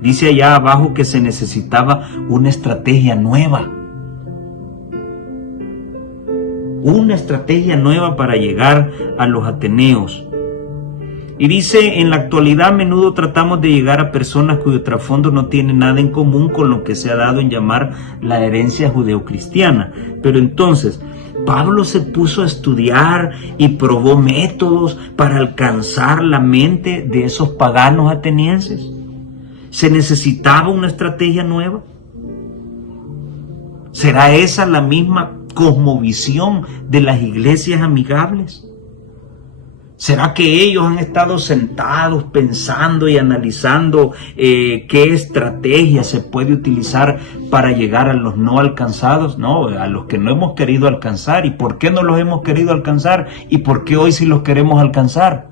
Dice allá abajo que se necesitaba una estrategia nueva. Una estrategia nueva para llegar a los ateneos. Y dice, en la actualidad a menudo tratamos de llegar a personas cuyo trasfondo no tiene nada en común con lo que se ha dado en llamar la herencia judeocristiana. Pero entonces, Pablo se puso a estudiar y probó métodos para alcanzar la mente de esos paganos atenienses. ¿Se necesitaba una estrategia nueva? ¿Será esa la misma cosmovisión de las iglesias amigables? ¿Será que ellos han estado sentados pensando y analizando qué estrategia se puede utilizar para llegar a los no alcanzados? No, a los que no hemos querido alcanzar. ¿Y por qué no los hemos querido alcanzar? ¿Y por qué hoy sí los queremos alcanzar?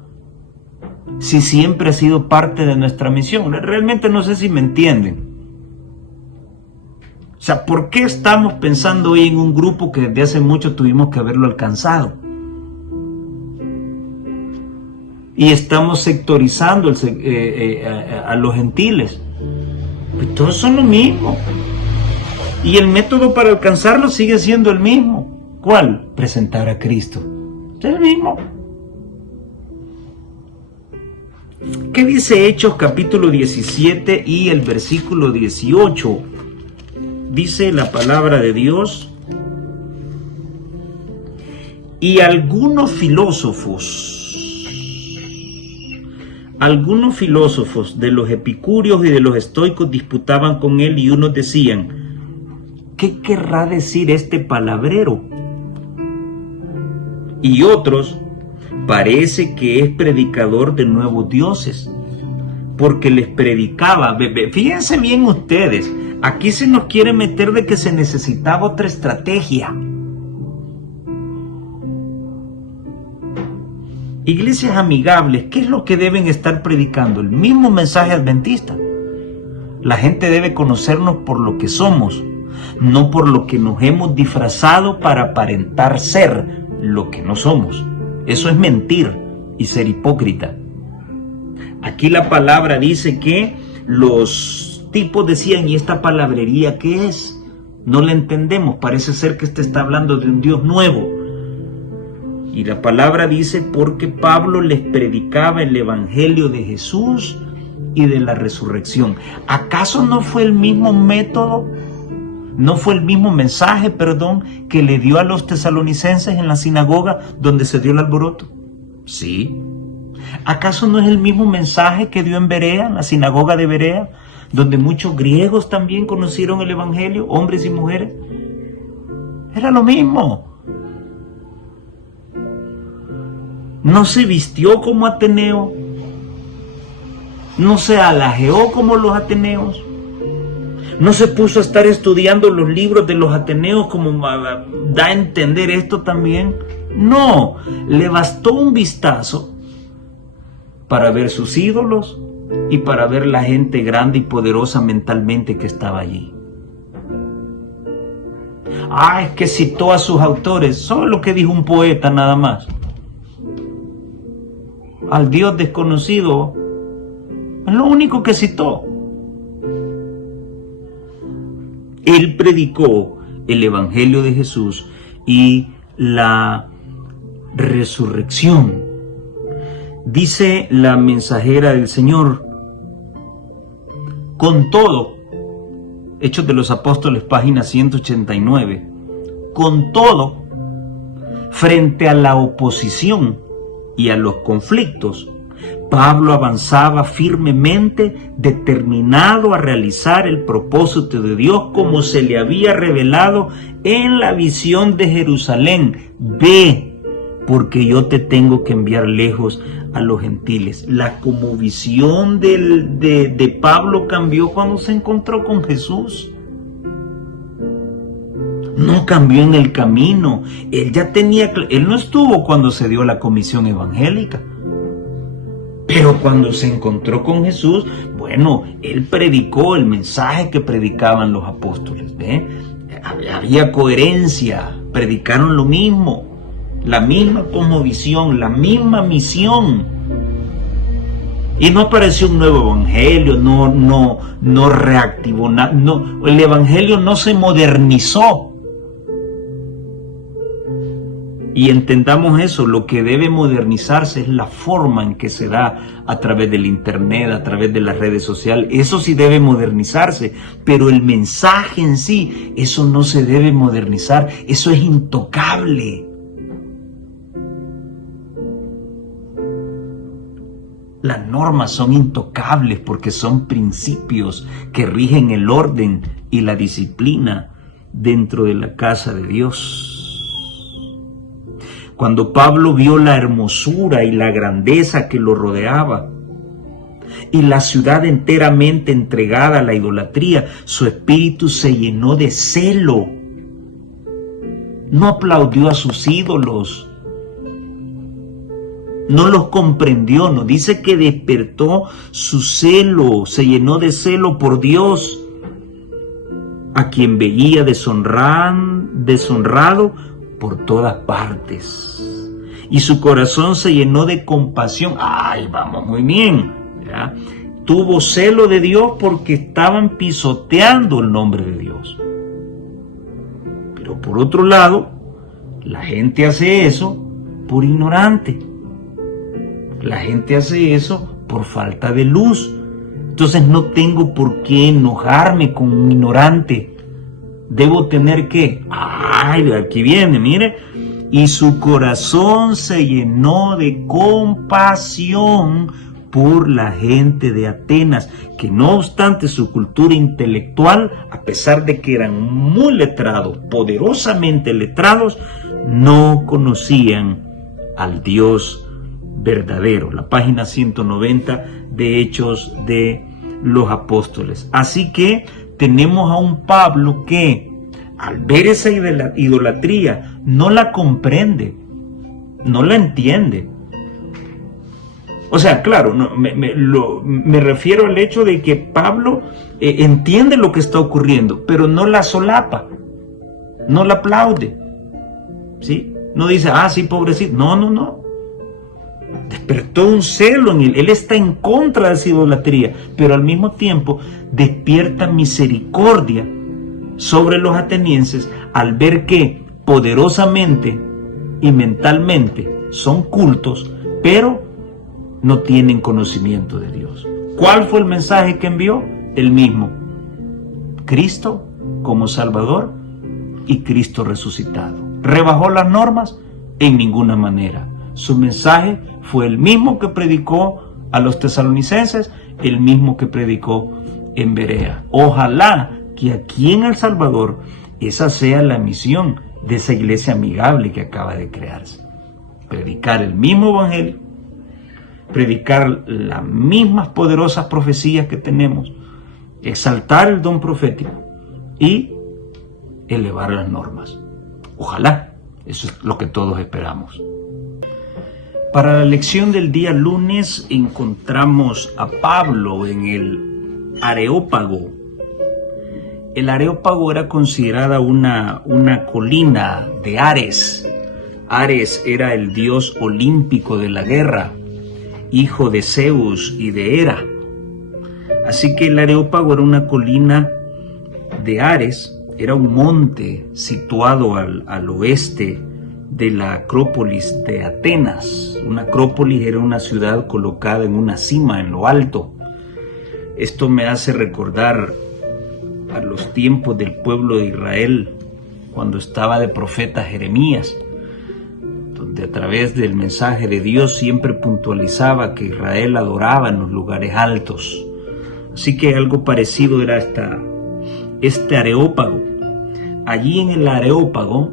Si siempre ha sido parte de nuestra misión. Realmente no sé si me entienden. O sea, ¿por qué estamos pensando hoy en un grupo que desde hace mucho tuvimos que haberlo alcanzado? Y estamos sectorizando a los gentiles. Pues todos son lo mismo. Y el método para alcanzarlo sigue siendo el mismo. ¿Cuál? Presentar a Cristo. Es el mismo. ¿Qué dice Hechos capítulo 17 y el versículo 18? Dice la palabra de Dios: y algunos filósofos, Algunos filósofos de los epicúreos y de los estoicos disputaban con él y unos decían: ¿qué querrá decir este palabrero? Y otros: parece que es predicador de nuevos dioses, porque les predicaba. Fíjense bien ustedes, aquí se nos quiere meter de que se necesitaba otra estrategia. Iglesias amigables, ¿qué es lo que deben estar predicando? El mismo mensaje adventista. La gente debe conocernos por lo que somos, no por lo que nos hemos disfrazado para aparentar ser lo que no somos. Eso es mentir y ser hipócrita. Aquí la palabra dice que los tipos decían: ¿y esta palabrería qué es? No la entendemos, parece ser que este está hablando de un Dios nuevo. Y la palabra dice: porque Pablo les predicaba el evangelio de Jesús y de la resurrección. ¿Acaso no fue el mismo método, no fue el mismo mensaje, que le dio a los tesalonicenses en la sinagoga donde se dio el alboroto? Sí. ¿Acaso no es el mismo mensaje que dio en Berea, en la sinagoga de Berea, donde muchos griegos también conocieron el evangelio, hombres y mujeres? Era lo mismo. No se vistió como ateneo, no se alajeó como los ateneos, no se puso a estar estudiando los libros de los ateneos como da a entender esto también. No, le bastó un vistazo para ver sus ídolos y para ver la gente grande y poderosa mentalmente que estaba allí. Es que citó a sus autores, solo lo que dijo un poeta nada más. Al Dios desconocido es lo único que citó. Él predicó el evangelio de Jesús y la resurrección. Dice la mensajera del Señor: con todo, Hechos de los Apóstoles, página 189, con todo, frente a la oposición y a los conflictos, Pablo avanzaba firmemente, determinado a realizar el propósito de Dios como se le había revelado en la visión de Jerusalén. Ve, porque yo te tengo que enviar lejos a los gentiles. La cosmovisión de Pablo cambió cuando se encontró con Jesús. No cambió en el camino. Él no estuvo cuando se dio la comisión evangélica. Pero cuando se encontró con Jesús, él predicó el mensaje que predicaban los apóstoles. Había coherencia, predicaron lo mismo, la misma cosmovisión, la misma misión. Y no apareció un nuevo evangelio, no reactivó nada, el evangelio no se modernizó. Y entendamos eso, lo que debe modernizarse es la forma en que se da a través del internet, a través de las redes sociales. Eso sí debe modernizarse, pero el mensaje en sí, eso no se debe modernizar, eso es intocable. Las normas son intocables porque son principios que rigen el orden y la disciplina dentro de la casa de Dios. Cuando Pablo vio la hermosura y la grandeza que lo rodeaba y la ciudad enteramente entregada a la idolatría, su espíritu se llenó de celo. No aplaudió a sus ídolos, no los comprendió, no dice que despertó su celo, se llenó de celo por Dios, a quien veía deshonrado por todas partes. Y su corazón se llenó de compasión. Vamos muy bien, ¿ya? Tuvo celo de Dios porque estaban pisoteando el nombre de Dios. Pero por otro lado, la gente hace eso por ignorante. La gente hace eso por falta de luz. Entonces no tengo por qué enojarme con un ignorante. Debo tener que, aquí viene, mire, y su corazón se llenó de compasión por la gente de Atenas, que no obstante su cultura intelectual, a pesar de que eran muy letrados, poderosamente letrados, no conocían al Dios verdadero. La página 190 de Hechos de los Apóstoles. Así que tenemos a un Pablo que, al ver esa idolatría, no la comprende, no la entiende. O sea, claro, me refiero al hecho de que Pablo entiende lo que está ocurriendo, pero no la solapa, no la aplaude, ¿sí? No dice, sí, pobrecito. No. Despertó un celo en él. Él está en contra de esa idolatría, pero al mismo tiempo despierta misericordia sobre los atenienses al ver que poderosamente y mentalmente son cultos, pero no tienen conocimiento de Dios. ¿Cuál fue el mensaje que envió? El mismo: Cristo como Salvador y Cristo resucitado. ¿Rebajó las normas? En ninguna manera. Su mensaje fue el mismo que predicó a los tesalonicenses, el mismo que predicó en Berea. Ojalá que aquí en El Salvador esa sea la misión de esa iglesia amigable que acaba de crearse. Predicar el mismo evangelio, predicar las mismas poderosas profecías que tenemos, exaltar el don profético y elevar las normas. Ojalá, eso es lo que todos esperamos. Para la lección del día lunes encontramos a Pablo en el Areópago. El Areópago era considerada una colina de Ares. Ares era el dios olímpico de la guerra, hijo de Zeus y de Hera. Así que el Areópago era una colina de Ares, era un monte situado al oeste de la Acrópolis de Atenas. Una acrópolis era una ciudad colocada en una cima, en lo alto. Esto me hace recordar a los tiempos del pueblo de Israel, cuando estaba de profeta Jeremías, donde a través del mensaje de Dios siempre puntualizaba que Israel adoraba en los lugares altos. Así que algo parecido era este Areópago. Allí en el Areópago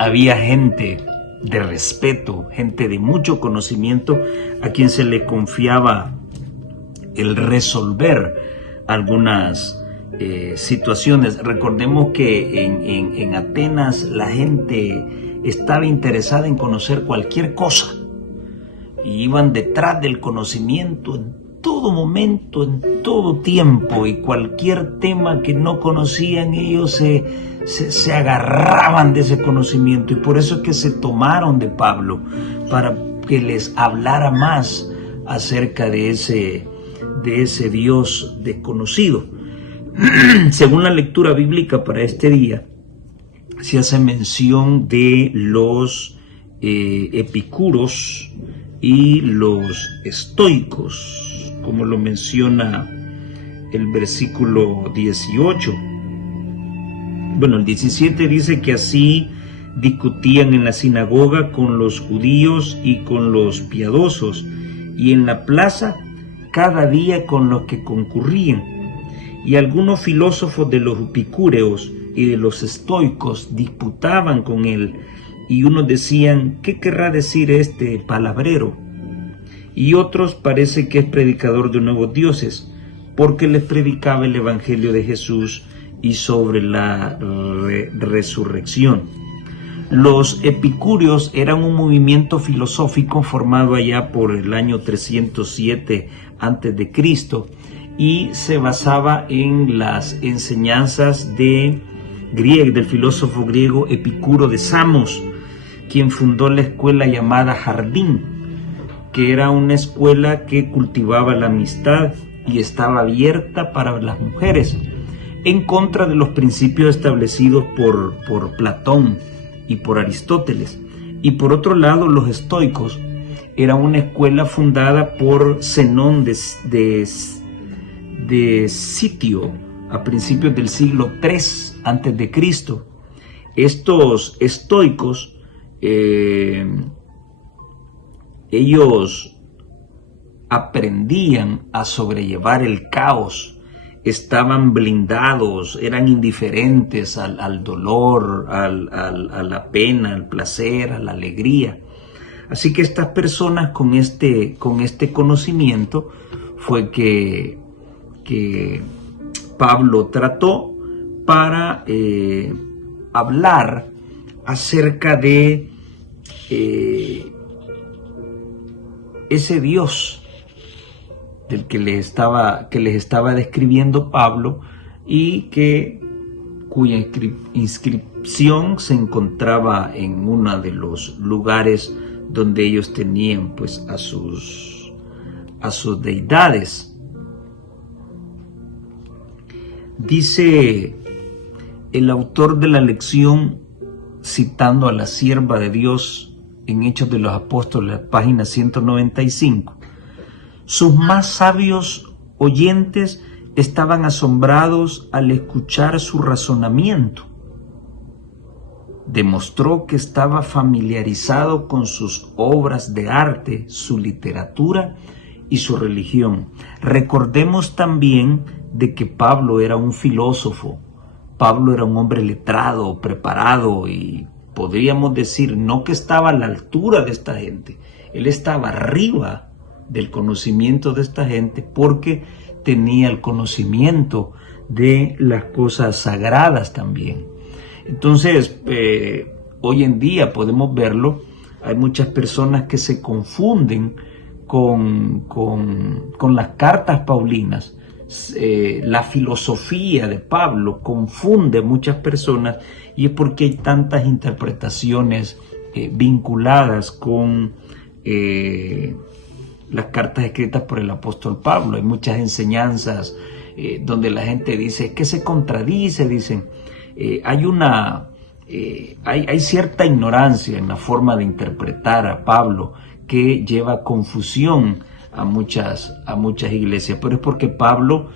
había gente de respeto, gente de mucho conocimiento, a quien se le confiaba el resolver algunas situaciones. Recordemos que en Atenas la gente estaba interesada en conocer cualquier cosa y iban detrás del conocimiento en todo momento, en todo tiempo, y cualquier tema que no conocían ellos se agarraban de ese conocimiento, y por eso es que se tomaron de Pablo para que les hablara más acerca de ese Dios desconocido. Según la lectura bíblica para este día, se hace mención de los epicuros y los estoicos, como lo menciona el versículo 18. Bueno, el 17 dice que así discutían en la sinagoga con los judíos y con los piadosos, y en la plaza cada día con los que concurrían. Y algunos filósofos de los epicúreos y de los estoicos disputaban con él, y unos decían: ¿qué querrá decir este palabrero? Y otros: parece que es predicador de nuevos dioses, porque les predicaba el evangelio de Jesús y sobre la resurrección. Los epicúreos eran un movimiento filosófico formado allá por el año 307 a.C. y se basaba en las enseñanzas del filósofo griego Epicuro de Samos, quien fundó la escuela llamada Jardín, que era una escuela que cultivaba la amistad y estaba abierta para las mujeres, en contra de los principios establecidos por Platón y por Aristóteles. Y por otro lado, los estoicos era una escuela fundada por Zenón de Sitio a principios del siglo III a.C. Estos estoicos ellos aprendían a sobrellevar el caos, estaban blindados, eran indiferentes al dolor, a la pena, al placer, a la alegría. Así que estas personas con este conocimiento fue que Pablo trató para hablar acerca de ese Dios del que les estaba describiendo Pablo y cuya inscripción se encontraba en uno de los lugares donde ellos tenían pues a sus deidades. Dice el autor de la lección, citando a la sierva de Dios en Hechos de los Apóstoles, página 195, sus más sabios oyentes estaban asombrados al escuchar su razonamiento. Demostró que estaba familiarizado con sus obras de arte, su literatura y su religión. Recordemos también de que Pablo era un filósofo. Pablo era un hombre letrado, preparado y podríamos decir no que estaba a la altura de esta gente. Él estaba arriba del conocimiento de esta gente porque tenía el conocimiento de las cosas sagradas también. Entonces, hoy en día podemos verlo, hay muchas personas que se confunden con las cartas paulinas. La filosofía de Pablo confunde a muchas personas y es porque hay tantas interpretaciones vinculadas con las cartas escritas por el apóstol Pablo. Hay muchas enseñanzas donde la gente dice que se contradice, dicen. Hay cierta ignorancia en la forma de interpretar a Pablo que lleva confusión a muchas iglesias, pero es porque Pablo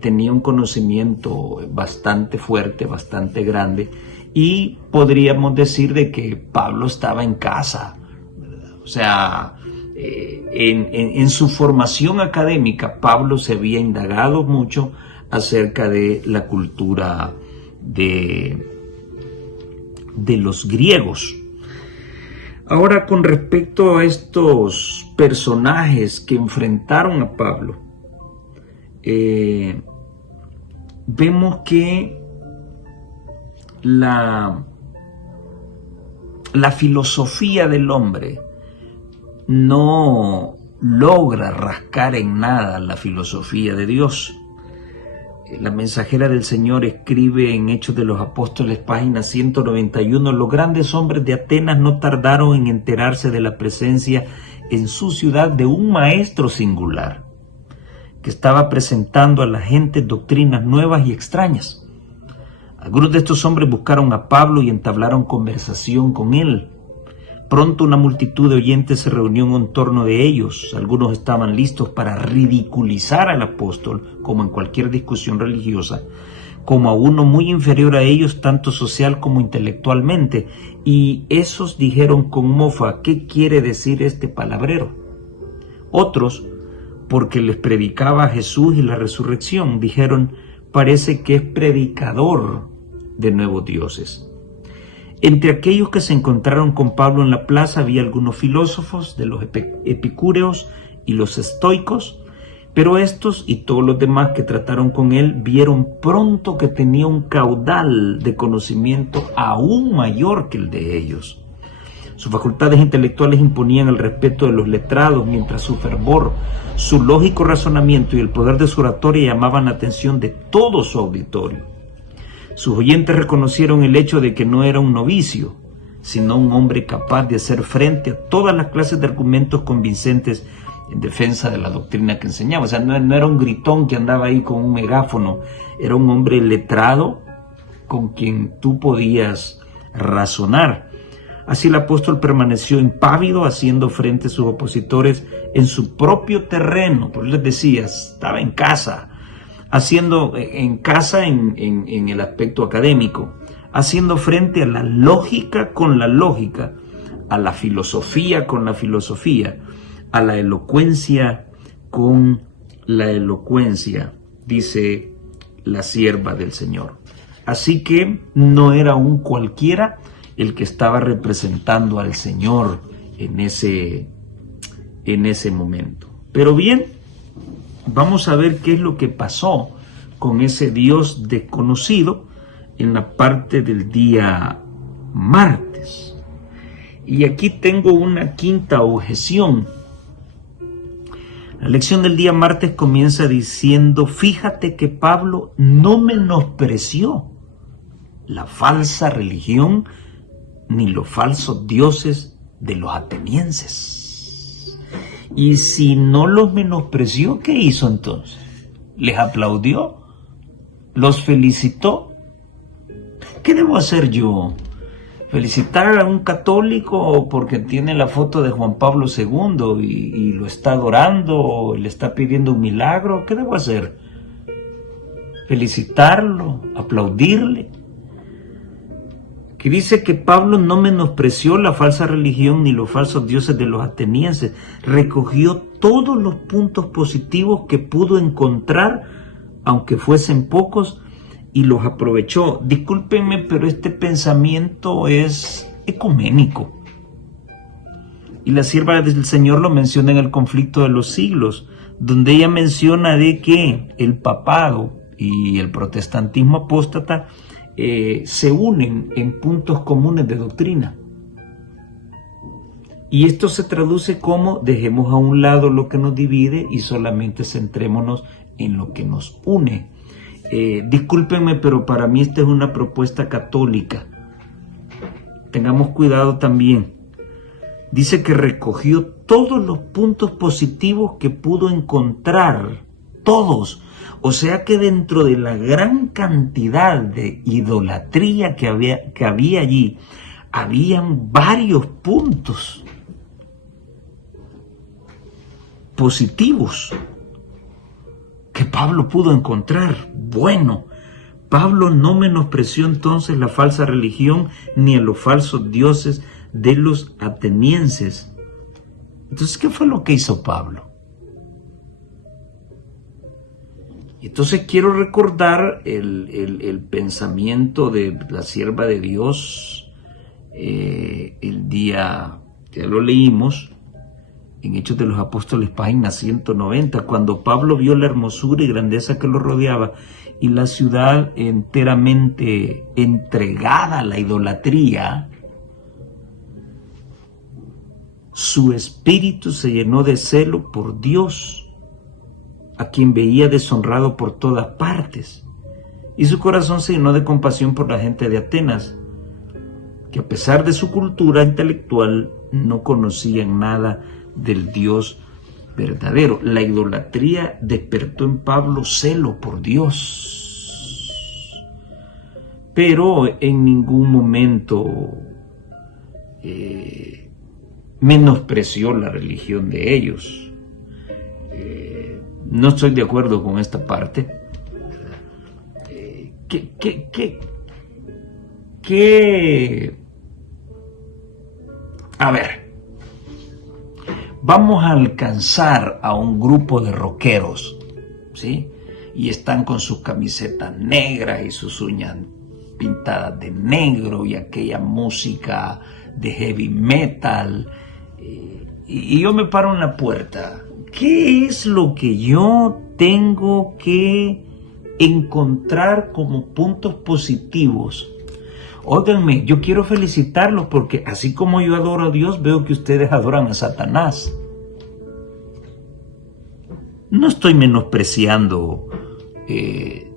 tenía un conocimiento bastante fuerte, bastante grande, y podríamos decir de que Pablo estaba en casa, ¿verdad? O sea, en su formación académica, Pablo se había indagado mucho acerca de la cultura de los griegos. Ahora, con respecto a estos personajes que enfrentaron a Pablo, vemos que la filosofía del hombre no logra rascar en nada la filosofía de Dios. La mensajera del Señor escribe en Hechos de los Apóstoles, página 191, los grandes hombres de Atenas no tardaron en enterarse de la presencia en su ciudad de un maestro singular, que estaba presentando a la gente doctrinas nuevas y extrañas. Algunos de estos hombres buscaron a Pablo y entablaron conversación con él. Pronto una multitud de oyentes se reunió en torno de ellos. Algunos estaban listos para ridiculizar al apóstol, como en cualquier discusión religiosa, como a uno muy inferior a ellos, tanto social como intelectualmente. Y esos dijeron con mofa, ¿qué quiere decir este palabrero? Otros, porque les predicaba a Jesús y la resurrección, dijeron, parece que es predicador de nuevos dioses. Entre aquellos que se encontraron con Pablo en la plaza había algunos filósofos de los epicúreos y los estoicos, pero estos y todos los demás que trataron con él vieron pronto que tenía un caudal de conocimiento aún mayor que el de ellos. Sus facultades intelectuales imponían el respeto de los letrados, mientras su fervor, su lógico razonamiento y el poder de su oratoria llamaban la atención de todo su auditorio. Sus oyentes reconocieron el hecho de que no era un novicio, sino un hombre capaz de hacer frente a todas las clases de argumentos convincentes en defensa de la doctrina que enseñaba. O sea, no era un gritón que andaba ahí con un megáfono, era un hombre letrado con quien tú podías razonar. Así el apóstol permaneció impávido, haciendo frente a sus opositores en su propio terreno. Por eso les decía, estaba en casa, haciendo en casa en el aspecto académico, haciendo frente a la lógica con la lógica, a la filosofía con la filosofía, a la elocuencia con la elocuencia, dice la sierva del Señor. Así que no era un cualquiera el que estaba representando al Señor en ese momento. Pero bien, vamos a ver qué es lo que pasó con ese Dios desconocido en la parte del día martes. Y aquí tengo una quinta objeción. La lección del día martes comienza diciendo: fíjate que Pablo no menospreció la falsa religión ni los falsos dioses de los atenienses. Y si no los menospreció, ¿qué hizo entonces? ¿Les aplaudió? ¿Los felicitó? ¿Qué debo hacer yo? ¿Felicitar a un católico porque tiene la foto de Juan Pablo II y lo está adorando o le está pidiendo un milagro? ¿Qué debo hacer? ¿Felicitarlo? ¿Aplaudirle? Que dice que Pablo no menospreció la falsa religión ni los falsos dioses de los atenienses. Recogió todos los puntos positivos que pudo encontrar, aunque fuesen pocos, y los aprovechó. Discúlpenme, pero este pensamiento es ecuménico. Y la sierva del Señor lo menciona en el conflicto de los siglos, donde ella menciona de que el papado y el protestantismo apóstata se unen en puntos comunes de doctrina. Y esto se traduce como: dejemos a un lado lo que nos divide y solamente centrémonos en lo que nos une. Discúlpenme, pero para mí esta es una propuesta católica. Tengamos cuidado también. Dice que recogió todos los puntos positivos que pudo encontrar, todos. O sea que dentro de la gran cantidad de idolatría que había allí, habían varios puntos positivos que Pablo pudo encontrar. Bueno, Pablo no menospreció entonces la falsa religión ni a los falsos dioses de los atenienses. Entonces, ¿qué fue lo que hizo Pablo? Entonces quiero recordar el pensamiento de la sierva de Dios el día, ya lo leímos, en Hechos de los Apóstoles, página 190, cuando Pablo vio la hermosura y grandeza que lo rodeaba y la ciudad enteramente entregada a la idolatría, su espíritu se llenó de celo por Dios, a quien veía deshonrado por todas partes, y su corazón se llenó de compasión por la gente de Atenas, que a pesar de su cultura intelectual no conocían nada del Dios verdadero. La idolatría despertó en Pablo celo por Dios, pero en ningún momento menospreció la religión de ellos. No estoy de acuerdo con esta parte. A ver, vamos a alcanzar a un grupo de rockeros, ¿sí? Y están con sus camisetas negras y sus uñas pintadas de negro y aquella música de heavy metal. Y yo me paro en la puerta. ¿Qué es lo que yo tengo que encontrar como puntos positivos? Óiganme, yo quiero felicitarlos porque así como yo adoro a Dios, veo que ustedes adoran a Satanás. No estoy menospreciando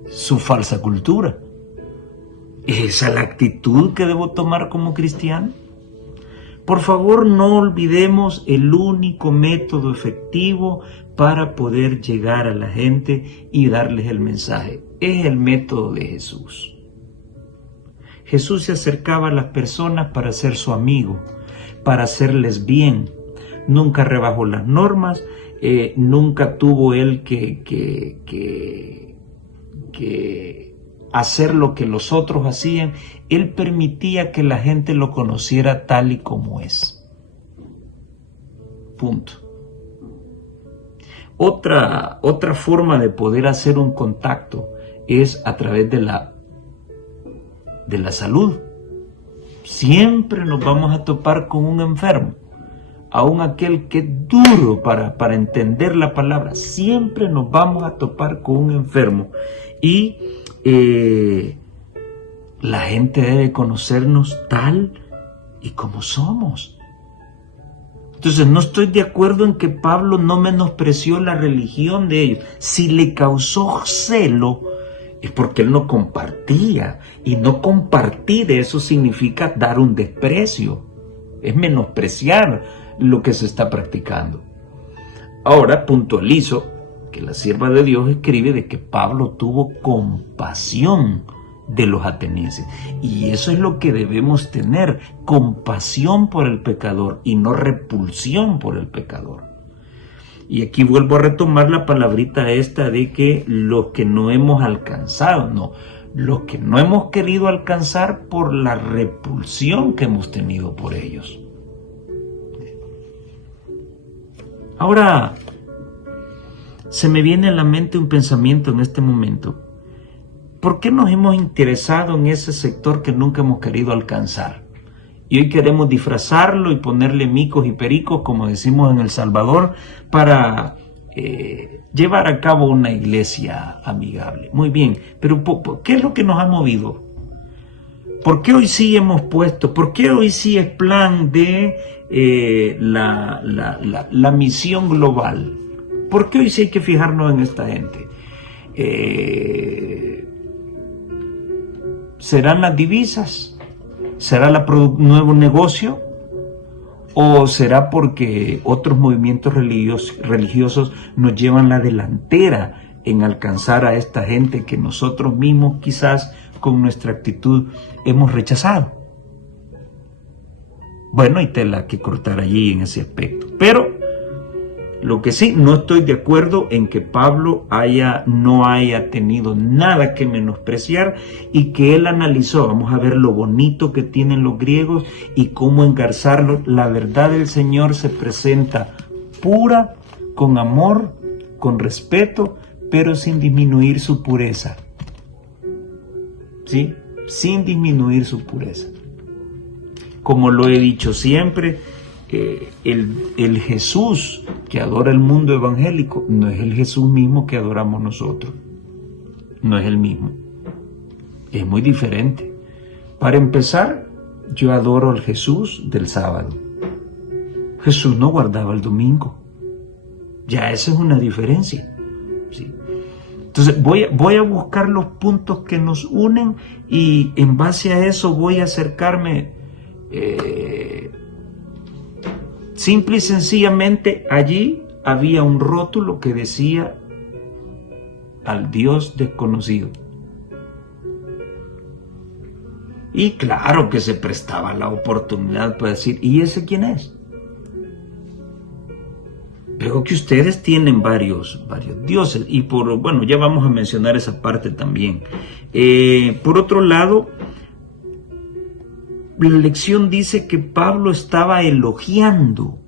su falsa cultura. ¿Es esa la actitud que debo tomar como cristiano? Por favor, no olvidemos el único método efectivo para poder llegar a la gente y darles el mensaje. Es el método de Jesús. Jesús se acercaba a las personas para ser su amigo, para hacerles bien. Nunca rebajó las normas, nunca tuvo él que hacer lo que los otros hacían. Él permitía que la gente lo conociera tal y como es. Punto. Otra forma de poder hacer un contacto es a través de la salud. Siempre nos vamos a topar con un enfermo, aun aquel que es duro para entender la palabra. Siempre nos vamos a topar con un enfermo y la gente debe conocernos tal y como somos. Entonces no estoy de acuerdo en que Pablo no menospreció la religión de ellos. Si le causó celo, es porque él no compartía. Y no compartir, eso significa dar un desprecio. Es menospreciar lo que se está practicando. Ahora puntualizo que la sierva de Dios escribe de que Pablo tuvo compasión de los atenienses. Y eso es lo que debemos tener, compasión por el pecador y no repulsión por el pecador. Y aquí vuelvo a retomar la palabrita esta de que lo que no hemos alcanzado, no, lo que no hemos querido alcanzar por la repulsión que hemos tenido por ellos. Ahora, se me viene a la mente un pensamiento en este momento. ¿Por qué nos hemos interesado en ese sector que nunca hemos querido alcanzar? Y hoy queremos disfrazarlo y ponerle micos y pericos, como decimos en El Salvador, para llevar a cabo una iglesia amigable. Muy bien, pero ¿qué es lo que nos ha movido? ¿Por qué hoy sí hemos puesto? ¿Por qué hoy sí es plan de la misión global? ¿Por qué hoy sí hay que fijarnos en esta gente? ¿Serán las divisas? ¿Será nuevo negocio? ¿O será porque otros movimientos religiosos nos llevan la delantera en alcanzar a esta gente que nosotros mismos quizás con nuestra actitud hemos rechazado? Bueno, hay tela que cortar allí en ese aspecto. Pero lo que sí, no estoy de acuerdo en que Pablo no haya tenido nada que menospreciar y que él analizó. Vamos a ver lo bonito que tienen los griegos y cómo engarzarlos. La verdad del Señor se presenta pura, con amor, con respeto, pero sin disminuir su pureza. ¿Sí? Sin disminuir su pureza. Como lo he dicho siempre, el Jesús que adora el mundo evangélico no es el Jesús mismo que adoramos nosotros. No es el mismo. Es muy diferente. Para empezar, yo adoro al Jesús del sábado. Jesús no guardaba el domingo. Ya esa es una diferencia. ¿Sí? Entonces voy a buscar los puntos que nos unen y en base a eso voy a acercarme. Simple y sencillamente allí había un rótulo que decía al Dios desconocido. Y claro que se prestaba la oportunidad para decir, ¿y ese quién es? Veo que ustedes tienen varios dioses y bueno, ya vamos a mencionar esa parte también. Por otro lado, la lección dice que Pablo estaba elogiando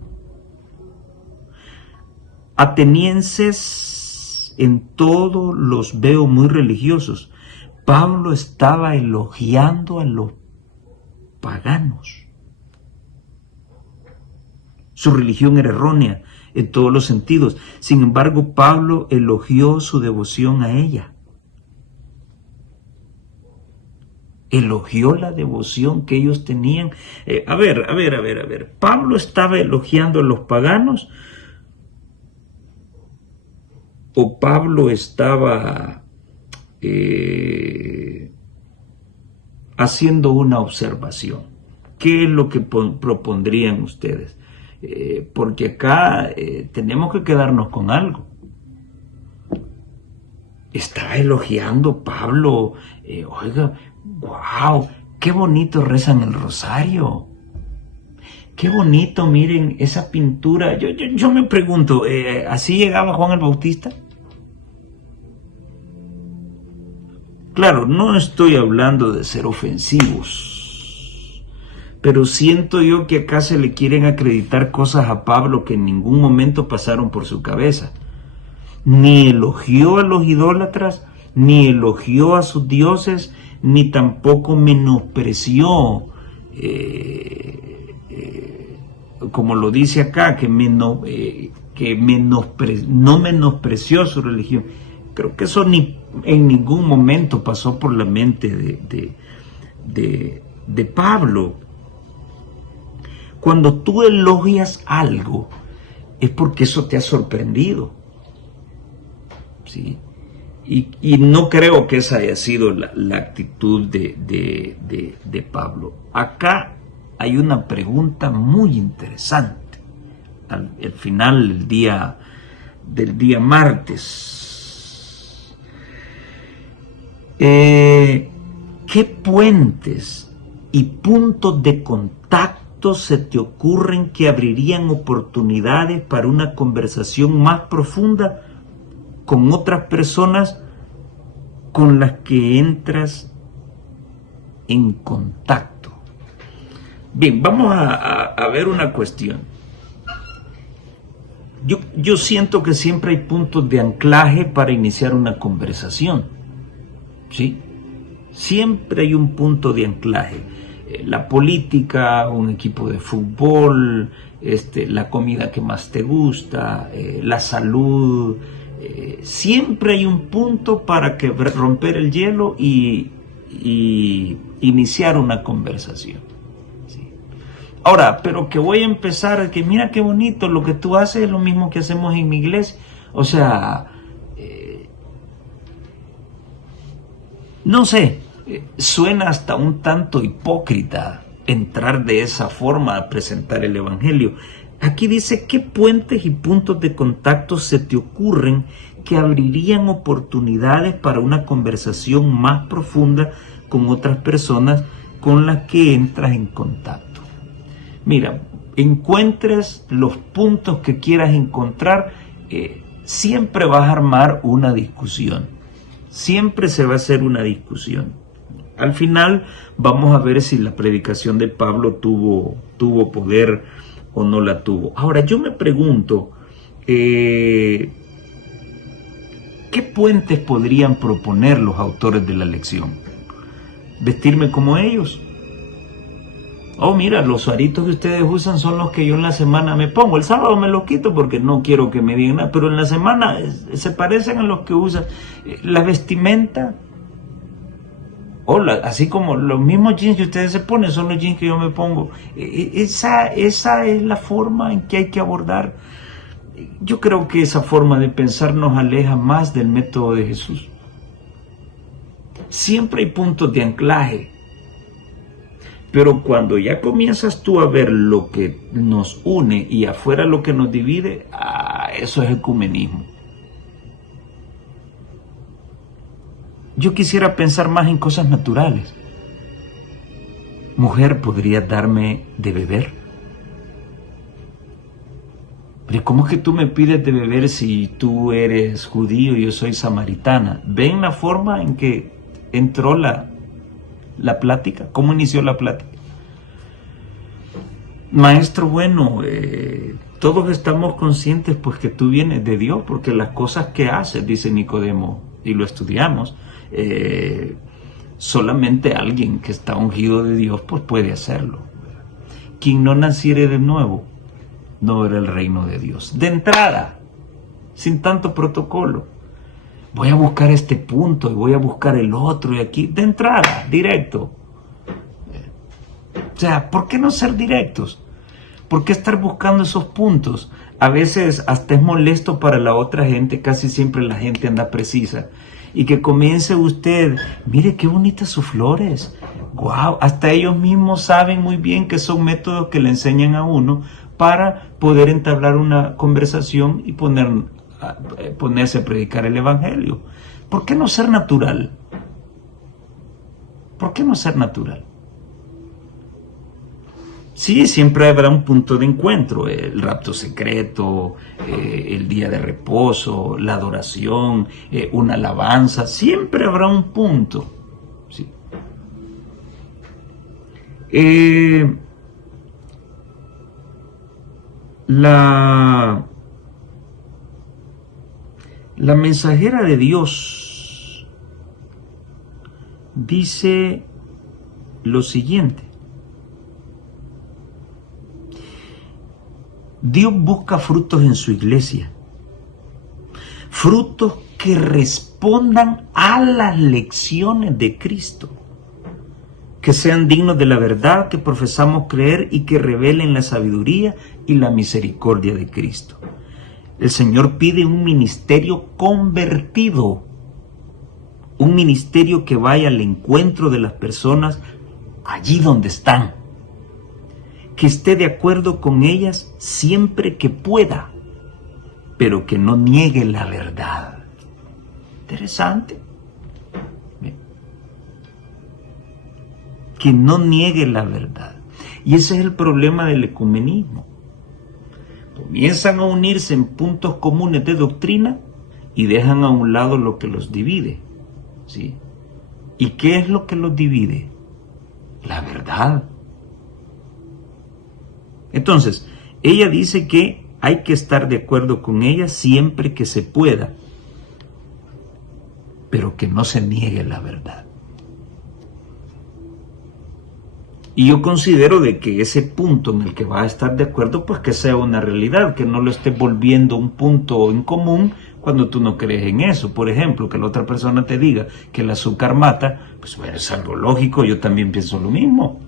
atenienses en todo, los veo muy religiosos. Pablo estaba elogiando a los paganos. Su religión era errónea en todos los sentidos. Sin embargo, Pablo elogió su devoción a ella. Elogió la devoción que ellos tenían. A ver. ¿Pablo estaba elogiando a los paganos? ¿O Pablo estaba haciendo una observación? ¿Qué es lo que propondrían ustedes? Porque acá tenemos que quedarnos con algo. Estaba elogiando Pablo, oiga, wow, qué bonito rezan el rosario. Qué bonito, miren esa pintura. Yo me pregunto, ¿así llegaba Juan el Bautista? Claro, no estoy hablando de ser ofensivos, pero siento yo que acá se le quieren acreditar cosas a Pablo que en ningún momento pasaron por su cabeza. ni elogió a los idólatras, ni elogió a sus dioses, ni tampoco menospreció, como lo dice acá, no menospreció su religión. Creo que eso en ningún momento pasó por la mente de Pablo. Cuando tú elogias algo, es porque eso te ha sorprendido, ¿sí? Y no creo que esa haya sido la actitud de Pablo. Acá hay una pregunta muy interesante. Al final del día martes. ¿Qué puentes y puntos de contacto se te ocurren que abrirían oportunidades para una conversación más profunda con otras personas con las que entras en contacto? Bien, vamos a ver una cuestión. Yo siento que siempre hay puntos de anclaje para iniciar una conversación, ¿sí? Siempre hay un punto de anclaje. La política, un equipo de fútbol, la comida que más te gusta, la salud. Siempre hay un punto para romper el hielo y iniciar una conversación, ¿sí? Ahora, pero que voy a empezar, que mira qué bonito, lo que tú haces es lo mismo que hacemos en mi iglesia. O sea, no sé, suena hasta un tanto hipócrita entrar de esa forma a presentar el evangelio. Aquí dice, ¿qué puentes y puntos de contacto se te ocurren que abrirían oportunidades para una conversación más profunda con otras personas con las que entras en contacto? Mira, encuentres los puntos que quieras encontrar, siempre vas a armar una discusión. Siempre se va a hacer una discusión. Al final vamos a ver si la predicación de Pablo tuvo poder o no la tuvo. Ahora, yo me pregunto, ¿qué puentes podrían proponer los autores de la lección? ¿Vestirme como ellos? Oh, mira, los aritos que ustedes usan son los que yo en la semana me pongo. El sábado me los quito porque no quiero que me digan nada, pero en la semana se parecen a los que usan. La vestimenta, así como los mismos jeans que ustedes se ponen son los jeans que yo me pongo. Esa es la forma en que hay que abordar. Yo creo que esa forma de pensar nos aleja más del método de Jesús. Siempre hay puntos de anclaje, pero cuando ya comienzas tú a ver lo que nos une y afuera lo que nos divide, eso es ecumenismo. Yo quisiera pensar más en cosas naturales. Mujer, ¿podrías darme de beber? Pero ¿cómo es que tú me pides de beber si tú eres judío y yo soy samaritana? ¿Ven la forma en que entró la plática? ¿Cómo inició la plática? Maestro, bueno, todos estamos conscientes pues que tú vienes de Dios, porque las cosas que haces, dice Nicodemo, y lo estudiamos, solamente alguien que está ungido de Dios pues puede hacerlo. Quien no naciere de nuevo no verá el reino de Dios. De entrada, sin tanto protocolo, voy a buscar este punto y voy a buscar el otro y aquí, de entrada, directo. O sea, ¿por qué no ser directos? ¿Por qué estar buscando esos puntos? A veces hasta es molesto para la otra gente, casi siempre la gente anda precisa. Y que comience usted, mire qué bonitas sus flores. Wow, hasta ellos mismos saben muy bien que son métodos que le enseñan a uno para poder entablar una conversación y ponerse a predicar el evangelio. ¿Por qué no ser natural? ¿Por qué no ser natural? Sí, siempre habrá un punto de encuentro, el rapto secreto, el día de reposo, la adoración, una alabanza, siempre habrá un punto. Sí. La La mensajera de Dios dice lo siguiente: Dios busca frutos en su iglesia, frutos que respondan a las lecciones de Cristo, que sean dignos de la verdad que profesamos creer y que revelen la sabiduría y la misericordia de Cristo. El Señor pide un ministerio convertido, un ministerio que vaya al encuentro de las personas allí donde están, que esté de acuerdo con ellas siempre que pueda, pero que no niegue la verdad. Interesante. Que no niegue la verdad. Y ese es el problema del ecumenismo. Comienzan a unirse en puntos comunes de doctrina y dejan a un lado lo que los divide. ¿Sí? ¿Y qué es lo que los divide? La verdad. Entonces, ella dice que hay que estar de acuerdo con ella siempre que se pueda, pero que no se niegue la verdad. Y yo considero de que ese punto en el que va a estar de acuerdo, pues que sea una realidad, que no lo esté volviendo un punto en común cuando tú no crees en eso. Por ejemplo, que la otra persona te diga que el azúcar mata, pues bueno, es algo lógico, yo también pienso lo mismo.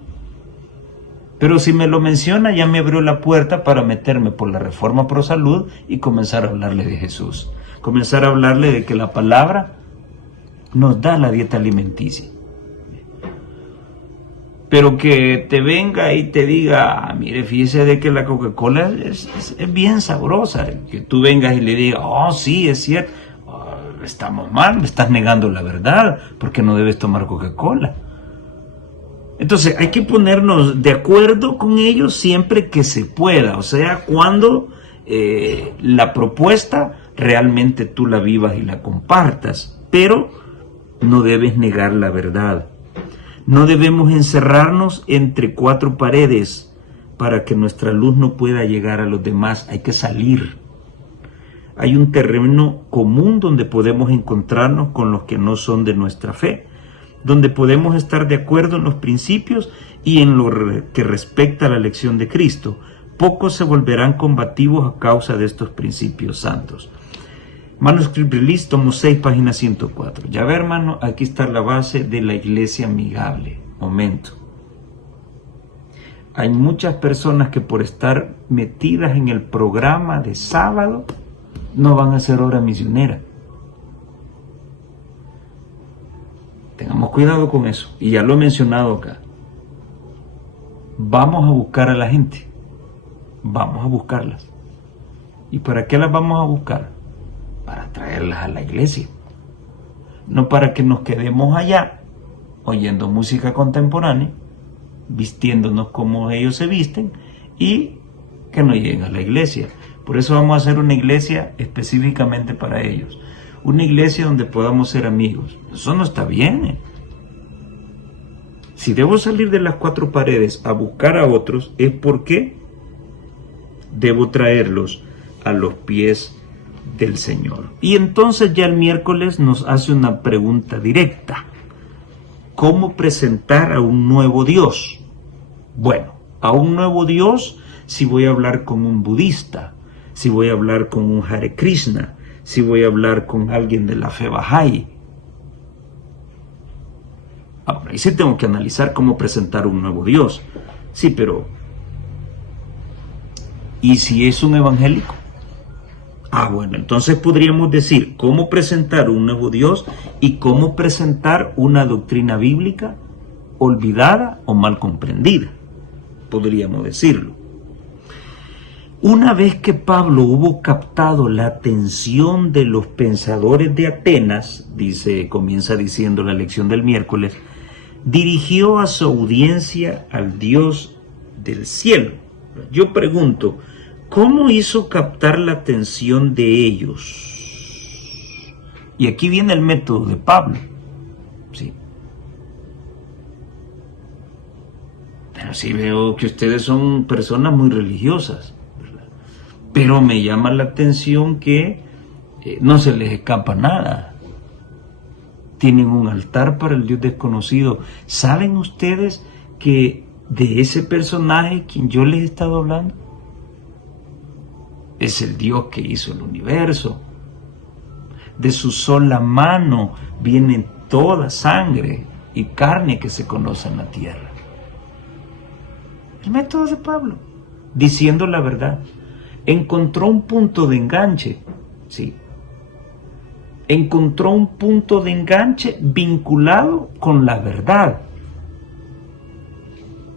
Pero si me lo menciona, ya me abrió la puerta para meterme por la Reforma Pro Salud y comenzar a hablarle de Jesús. Comenzar a hablarle de que la palabra nos da la dieta alimenticia. Pero que te venga y te diga, mire, fíjese de que la Coca-Cola es bien sabrosa. Que tú vengas y le digas, oh, sí, es cierto. Oh, estamos mal, me estás negando la verdad, porque no debes tomar Coca-Cola. Entonces, hay que ponernos de acuerdo con ellos siempre que se pueda. O sea, cuando la propuesta realmente tú la vivas y la compartas. Pero no debes negar la verdad. No debemos encerrarnos entre cuatro paredes para que nuestra luz no pueda llegar a los demás. Hay que salir. Hay un terreno común donde podemos encontrarnos con los que no son de nuestra fe, donde podemos estar de acuerdo en los principios y en lo que respecta a la lección de Cristo. Pocos se volverán combativos a causa de estos principios santos. Manuscript Release, tomo 6, página 104. Ya ve, hermano, aquí está la base de la iglesia amigable. Momento. Hay muchas personas que por estar metidas en el programa de sábado no van a hacer obra misionera. Tengamos cuidado con eso. Y ya lo he mencionado acá. Vamos a buscar a la gente. Vamos a buscarlas. ¿Y para qué las vamos a buscar? Para traerlas a la iglesia, no para que nos quedemos allá oyendo música contemporánea, vistiéndonos como ellos se visten y que no lleguen a la iglesia. Por eso vamos a hacer una iglesia específicamente para ellos, una iglesia donde podamos ser amigos. Eso no está bien. Si debo salir de las cuatro paredes a buscar a otros, es porque debo traerlos a los pies del Señor. Y entonces ya el miércoles nos hace una pregunta directa: ¿cómo presentar a un nuevo Dios? Bueno, a un nuevo Dios si voy a hablar con un budista, si voy a hablar con un Hare Krishna, si voy a hablar con alguien de la fe Bahá'í. Ahora, ahí sí tengo que analizar cómo presentar un nuevo Dios. Sí, pero ¿y si es un evangélico? Bueno, entonces podríamos decir cómo presentar un nuevo Dios y cómo presentar una doctrina bíblica olvidada o mal comprendida, podríamos decirlo. Una vez que Pablo hubo captado la atención de los pensadores de Atenas, comienza diciendo la lección del miércoles, dirigió a su audiencia al Dios del cielo. Yo pregunto, ¿cómo hizo captar la atención de ellos? Y aquí viene el método de Pablo. Sí. Pero sí veo que ustedes son personas muy religiosas, ¿verdad? Pero me llama la atención que no se les escapa nada. Tienen un altar para el Dios desconocido. ¿Saben ustedes que de ese personaje quien yo les he estado hablando es el Dios que hizo el universo? De su sola mano viene toda sangre y carne que se conoce en la tierra. El método de Pablo, diciendo la verdad, encontró un punto de enganche, sí. Encontró un punto de enganche vinculado con la verdad.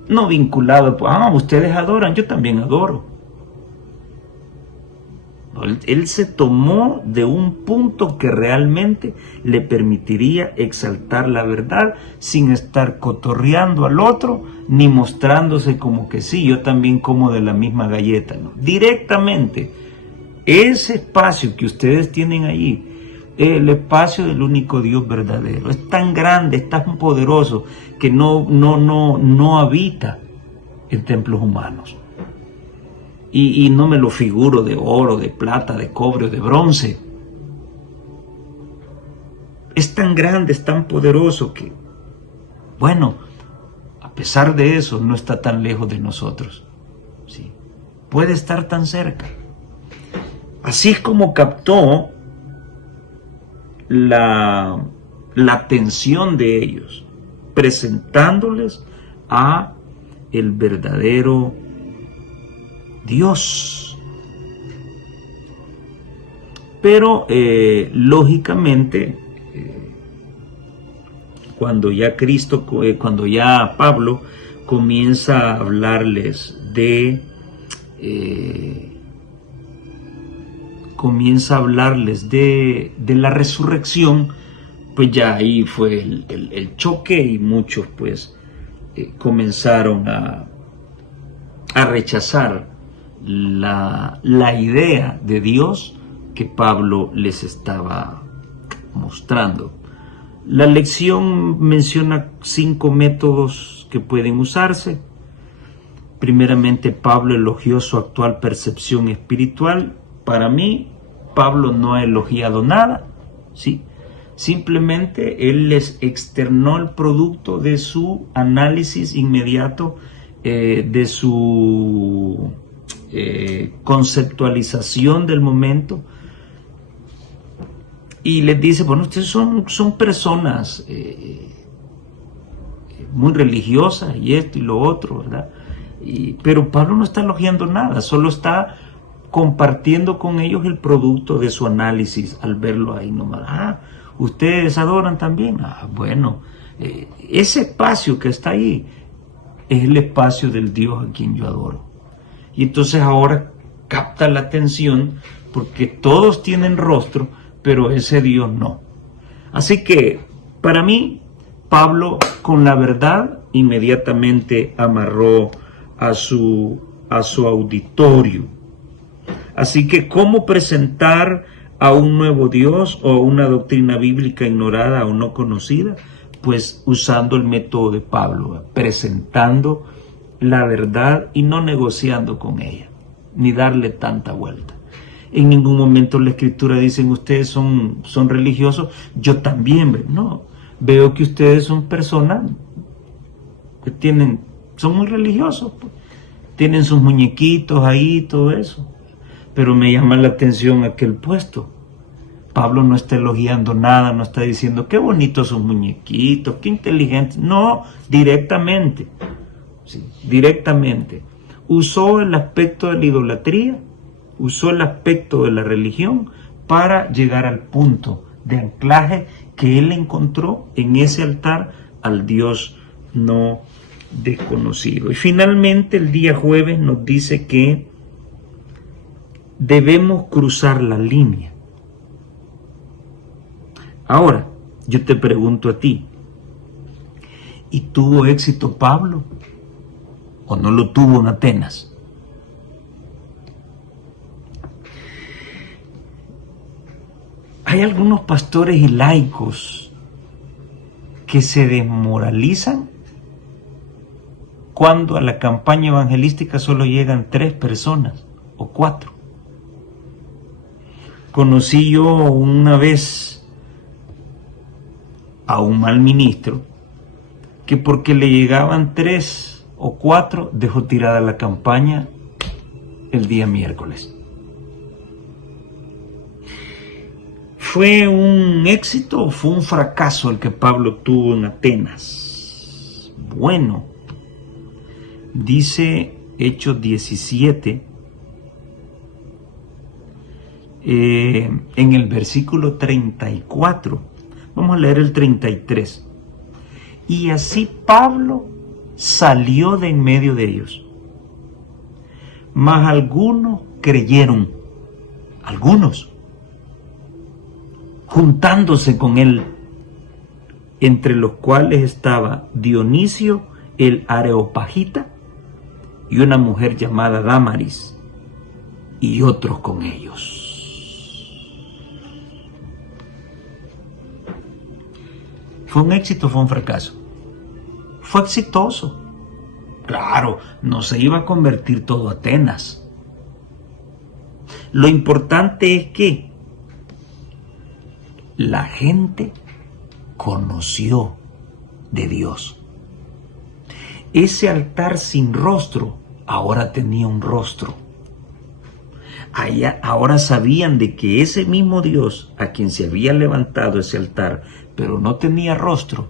No vinculado, ustedes adoran, yo también adoro. Él se tomó de un punto que realmente le permitiría exaltar la verdad sin estar cotorreando al otro, ni mostrándose como que sí, yo también como de la misma galleta. No. Directamente, ese espacio que ustedes tienen allí, el espacio del único Dios verdadero, es tan grande, es tan poderoso que no habita en templos humanos. Y no me lo figuro de oro, de plata, de cobre o de bronce. Es tan grande, es tan poderoso que, bueno, a pesar de eso, no está tan lejos de nosotros. ¿Sí? Puede estar tan cerca. Así es como captó la atención de ellos, presentándoles a el verdadero Dios. Pero lógicamente, cuando ya Pablo comienza a hablarles de la resurrección, pues ya ahí fue el choque y muchos pues comenzaron a rechazar la idea de Dios que Pablo les estaba mostrando. La lección menciona 5 métodos que pueden usarse. Primeramente, Pablo elogió su actual percepción espiritual. Para mí, Pablo no ha elogiado nada, ¿sí? Simplemente él les externó el producto de su análisis inmediato, de su conceptualización del momento, y les dice, bueno, ustedes son personas muy religiosas y esto y lo otro, ¿verdad? Pero Pablo no está elogiando nada, solo está compartiendo con ellos el producto de su análisis al verlo ahí nomás. ¿Ustedes adoran también? Bueno, ese espacio que está ahí es el espacio del Dios a quien yo adoro. Y entonces ahora capta la atención porque todos tienen rostro, pero ese Dios no. Así que para mí, Pablo con la verdad inmediatamente amarró a su auditorio. Así que, ¿cómo presentar a un nuevo Dios o a una doctrina bíblica ignorada o no conocida? Pues usando el método de Pablo, presentando la verdad y no negociando con ella, ni darle tanta vuelta. En ningún momento la Escritura dicen ustedes son religiosos, yo también, no. Veo que ustedes son personas que son muy religiosos, pues. Tienen sus muñequitos ahí, todo eso. Pero me llama la atención aquel puesto. Pablo no está elogiando nada, no está diciendo qué bonitos sus muñequitos, qué inteligentes. No, directamente. Sí, directamente. Usó el aspecto de la idolatría, usó el aspecto de la religión para llegar al punto de anclaje que él encontró en ese altar al Dios no desconocido. Y finalmente el día jueves nos dice que debemos cruzar la línea. Ahora, yo te pregunto a ti, ¿y tuvo éxito Pablo o no lo tuvo en Atenas? Hay algunos pastores y laicos que se desmoralizan cuando a la campaña evangelística solo llegan 3 personas o 4. Conocí yo una vez a un mal ministro que porque le llegaban 3 o 4 dejó tirada la campaña el día miércoles. ¿Fue un éxito o fue un fracaso el que Pablo tuvo en Atenas? Bueno, dice Hechos 17, en el versículo 34, vamos a leer el 33. Y así Pablo salió de en medio de ellos, mas algunos creyeron, algunos, juntándose con él, entre los cuales estaba Dionisio el Areopagita y una mujer llamada Dámaris, y otros con ellos. ¿Fue un éxito o fue un fracaso? Fue exitoso. Claro, no se iba a convertir todo Atenas. Lo importante es que la gente conoció de Dios. Ese altar sin rostro ahora tenía un rostro. Ahora sabían de que ese mismo Dios a quien se había levantado ese altar, pero no tenía rostro,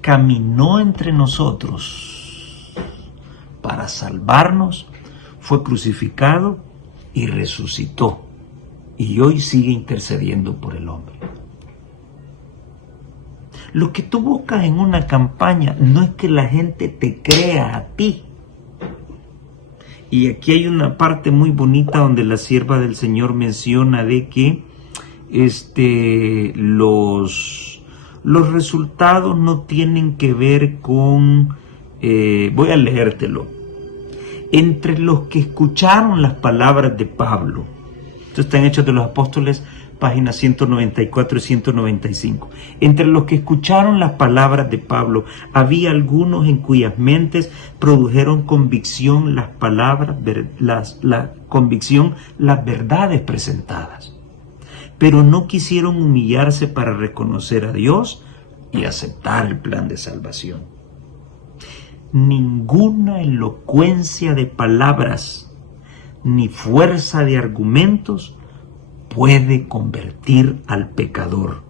caminó entre nosotros para salvarnos, fue crucificado y resucitó, y hoy sigue intercediendo por el hombre. Lo que tú buscas en una campaña no es que la gente te crea a ti. Y aquí hay una parte muy bonita donde la sierva del Señor menciona de que los resultados no tienen que ver con, voy a leértelo, entre los que escucharon las palabras de Pablo. Esto está en Hechos de los Apóstoles, páginas 194 y 195. Entre los que escucharon las palabras de Pablo, había algunos en cuyas mentes produjeron convicción las palabras, las verdades presentadas. Pero no quisieron humillarse para reconocer a Dios y aceptar el plan de salvación. Ninguna elocuencia de palabras ni fuerza de argumentos puede convertir al pecador.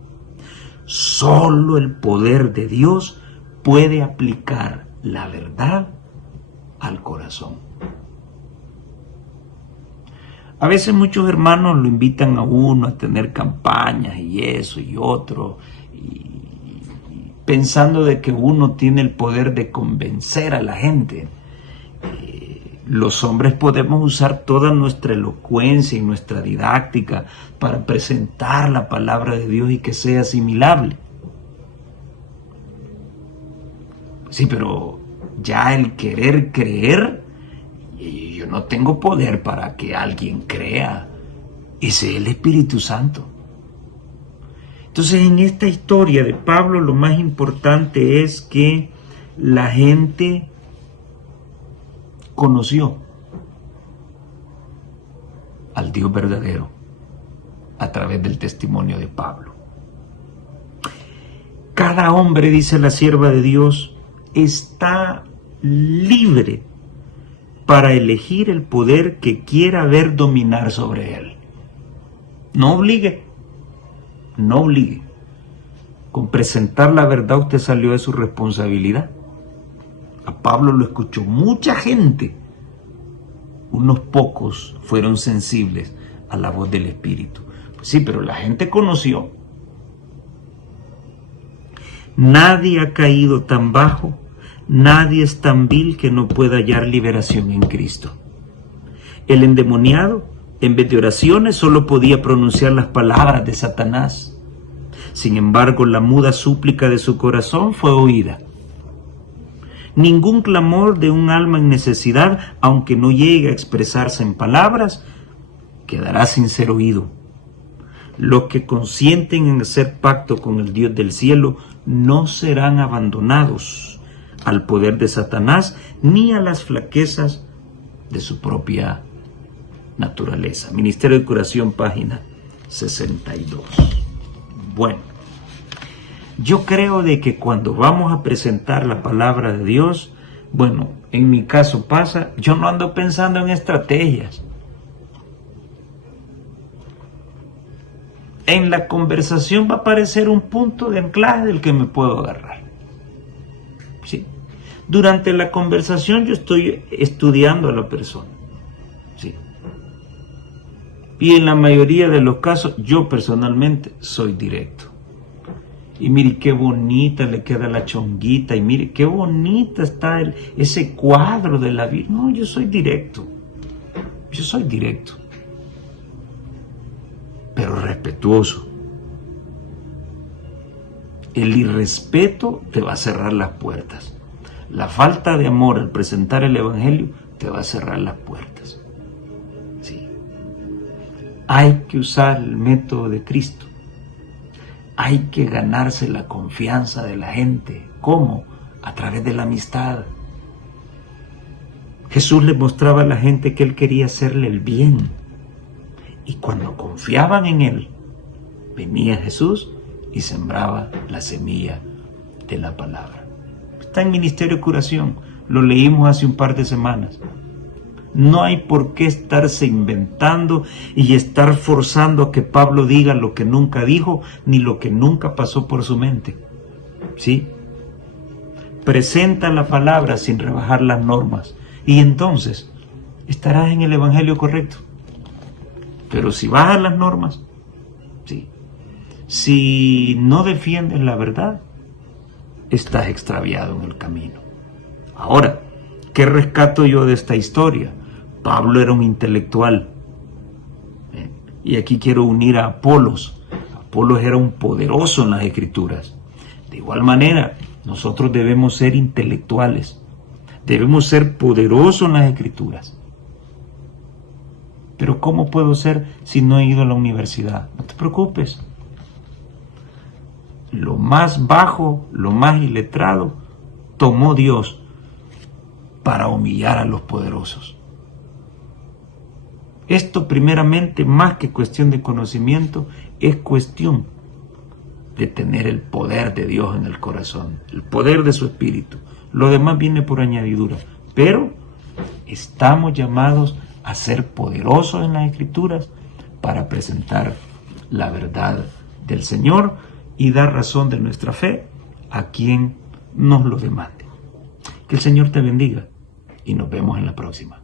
Solo el poder de Dios puede aplicar la verdad al corazón. A veces muchos hermanos lo invitan a uno a tener campañas y eso y otro, y pensando de que uno tiene el poder de convencer a la gente. Los hombres podemos usar toda nuestra elocuencia y nuestra didáctica para presentar la palabra de Dios y que sea asimilable. Sí, pero ya el querer creer, yo no tengo poder para que alguien crea. Ese es el Espíritu Santo. Entonces, en esta historia de Pablo, lo más importante es que la gente conoció al Dios verdadero a través del testimonio de Pablo. Cada hombre, dice la sierva de Dios, está libre para elegir el poder que quiera ver dominar sobre él. No obligue, no obligue. Con presentar la verdad usted salió de su responsabilidad. A Pablo lo escuchó mucha gente. Unos pocos fueron sensibles a la voz del Espíritu. Pues sí, pero la gente conoció. Nadie ha caído tan bajo, nadie es tan vil que no pueda hallar liberación en Cristo. El endemoniado, en vez de oraciones, solo podía pronunciar las palabras de Satanás. Sin embargo, la muda súplica de su corazón fue oída. Ningún clamor de un alma en necesidad, aunque no llegue a expresarse en palabras, quedará sin ser oído. Los que consienten en hacer pacto con el Dios del cielo no serán abandonados al poder de Satanás ni a las flaquezas de su propia naturaleza. Ministerio de Curación, página 62. Bueno, yo creo de que cuando vamos a presentar la palabra de Dios, bueno, en mi caso pasa, yo no ando pensando en estrategias. En la conversación va a aparecer un punto de anclaje del que me puedo agarrar. ¿Sí? Durante la conversación yo estoy estudiando a la persona. ¿Sí? Y en la mayoría de los casos, yo personalmente soy directo. Y mire qué bonita le queda la chonguita, y mire qué bonita está ese cuadro de la Virgen. No, yo soy directo. Yo soy directo. Pero respetuoso. El irrespeto te va a cerrar las puertas. La falta de amor al presentar el Evangelio te va a cerrar las puertas. Sí. Hay que usar el método de Cristo. Hay que ganarse la confianza de la gente. ¿Cómo? A través de la amistad. Jesús le mostraba a la gente que Él quería hacerle el bien. Y cuando confiaban en Él, venía Jesús y sembraba la semilla de la palabra. Está en Ministerio de Curación. Lo leímos hace un par de semanas. No hay por qué estarse inventando y estar forzando a que Pablo diga lo que nunca dijo ni lo que nunca pasó por su mente. ¿Sí? Presenta la palabra sin rebajar las normas y entonces estarás en el Evangelio correcto. Pero si bajas las normas, ¿sí? Si no defiendes la verdad, estás extraviado en el camino. Ahora, ¿qué rescato yo de esta historia? Pablo era un intelectual. Y aquí quiero unir a Apolos. Apolos era un poderoso en las Escrituras. De igual manera, nosotros debemos ser intelectuales. Debemos ser poderosos en las Escrituras. Pero ¿cómo puedo ser si no he ido a la universidad? No te preocupes. Lo más bajo, lo más iletrado, tomó Dios para humillar a los poderosos. Esto primeramente, más que cuestión de conocimiento, es cuestión de tener el poder de Dios en el corazón, el poder de su Espíritu. Lo demás viene por añadidura, pero estamos llamados a ser poderosos en las Escrituras para presentar la verdad del Señor y dar razón de nuestra fe a quien nos lo demande. Que el Señor te bendiga y nos vemos en la próxima.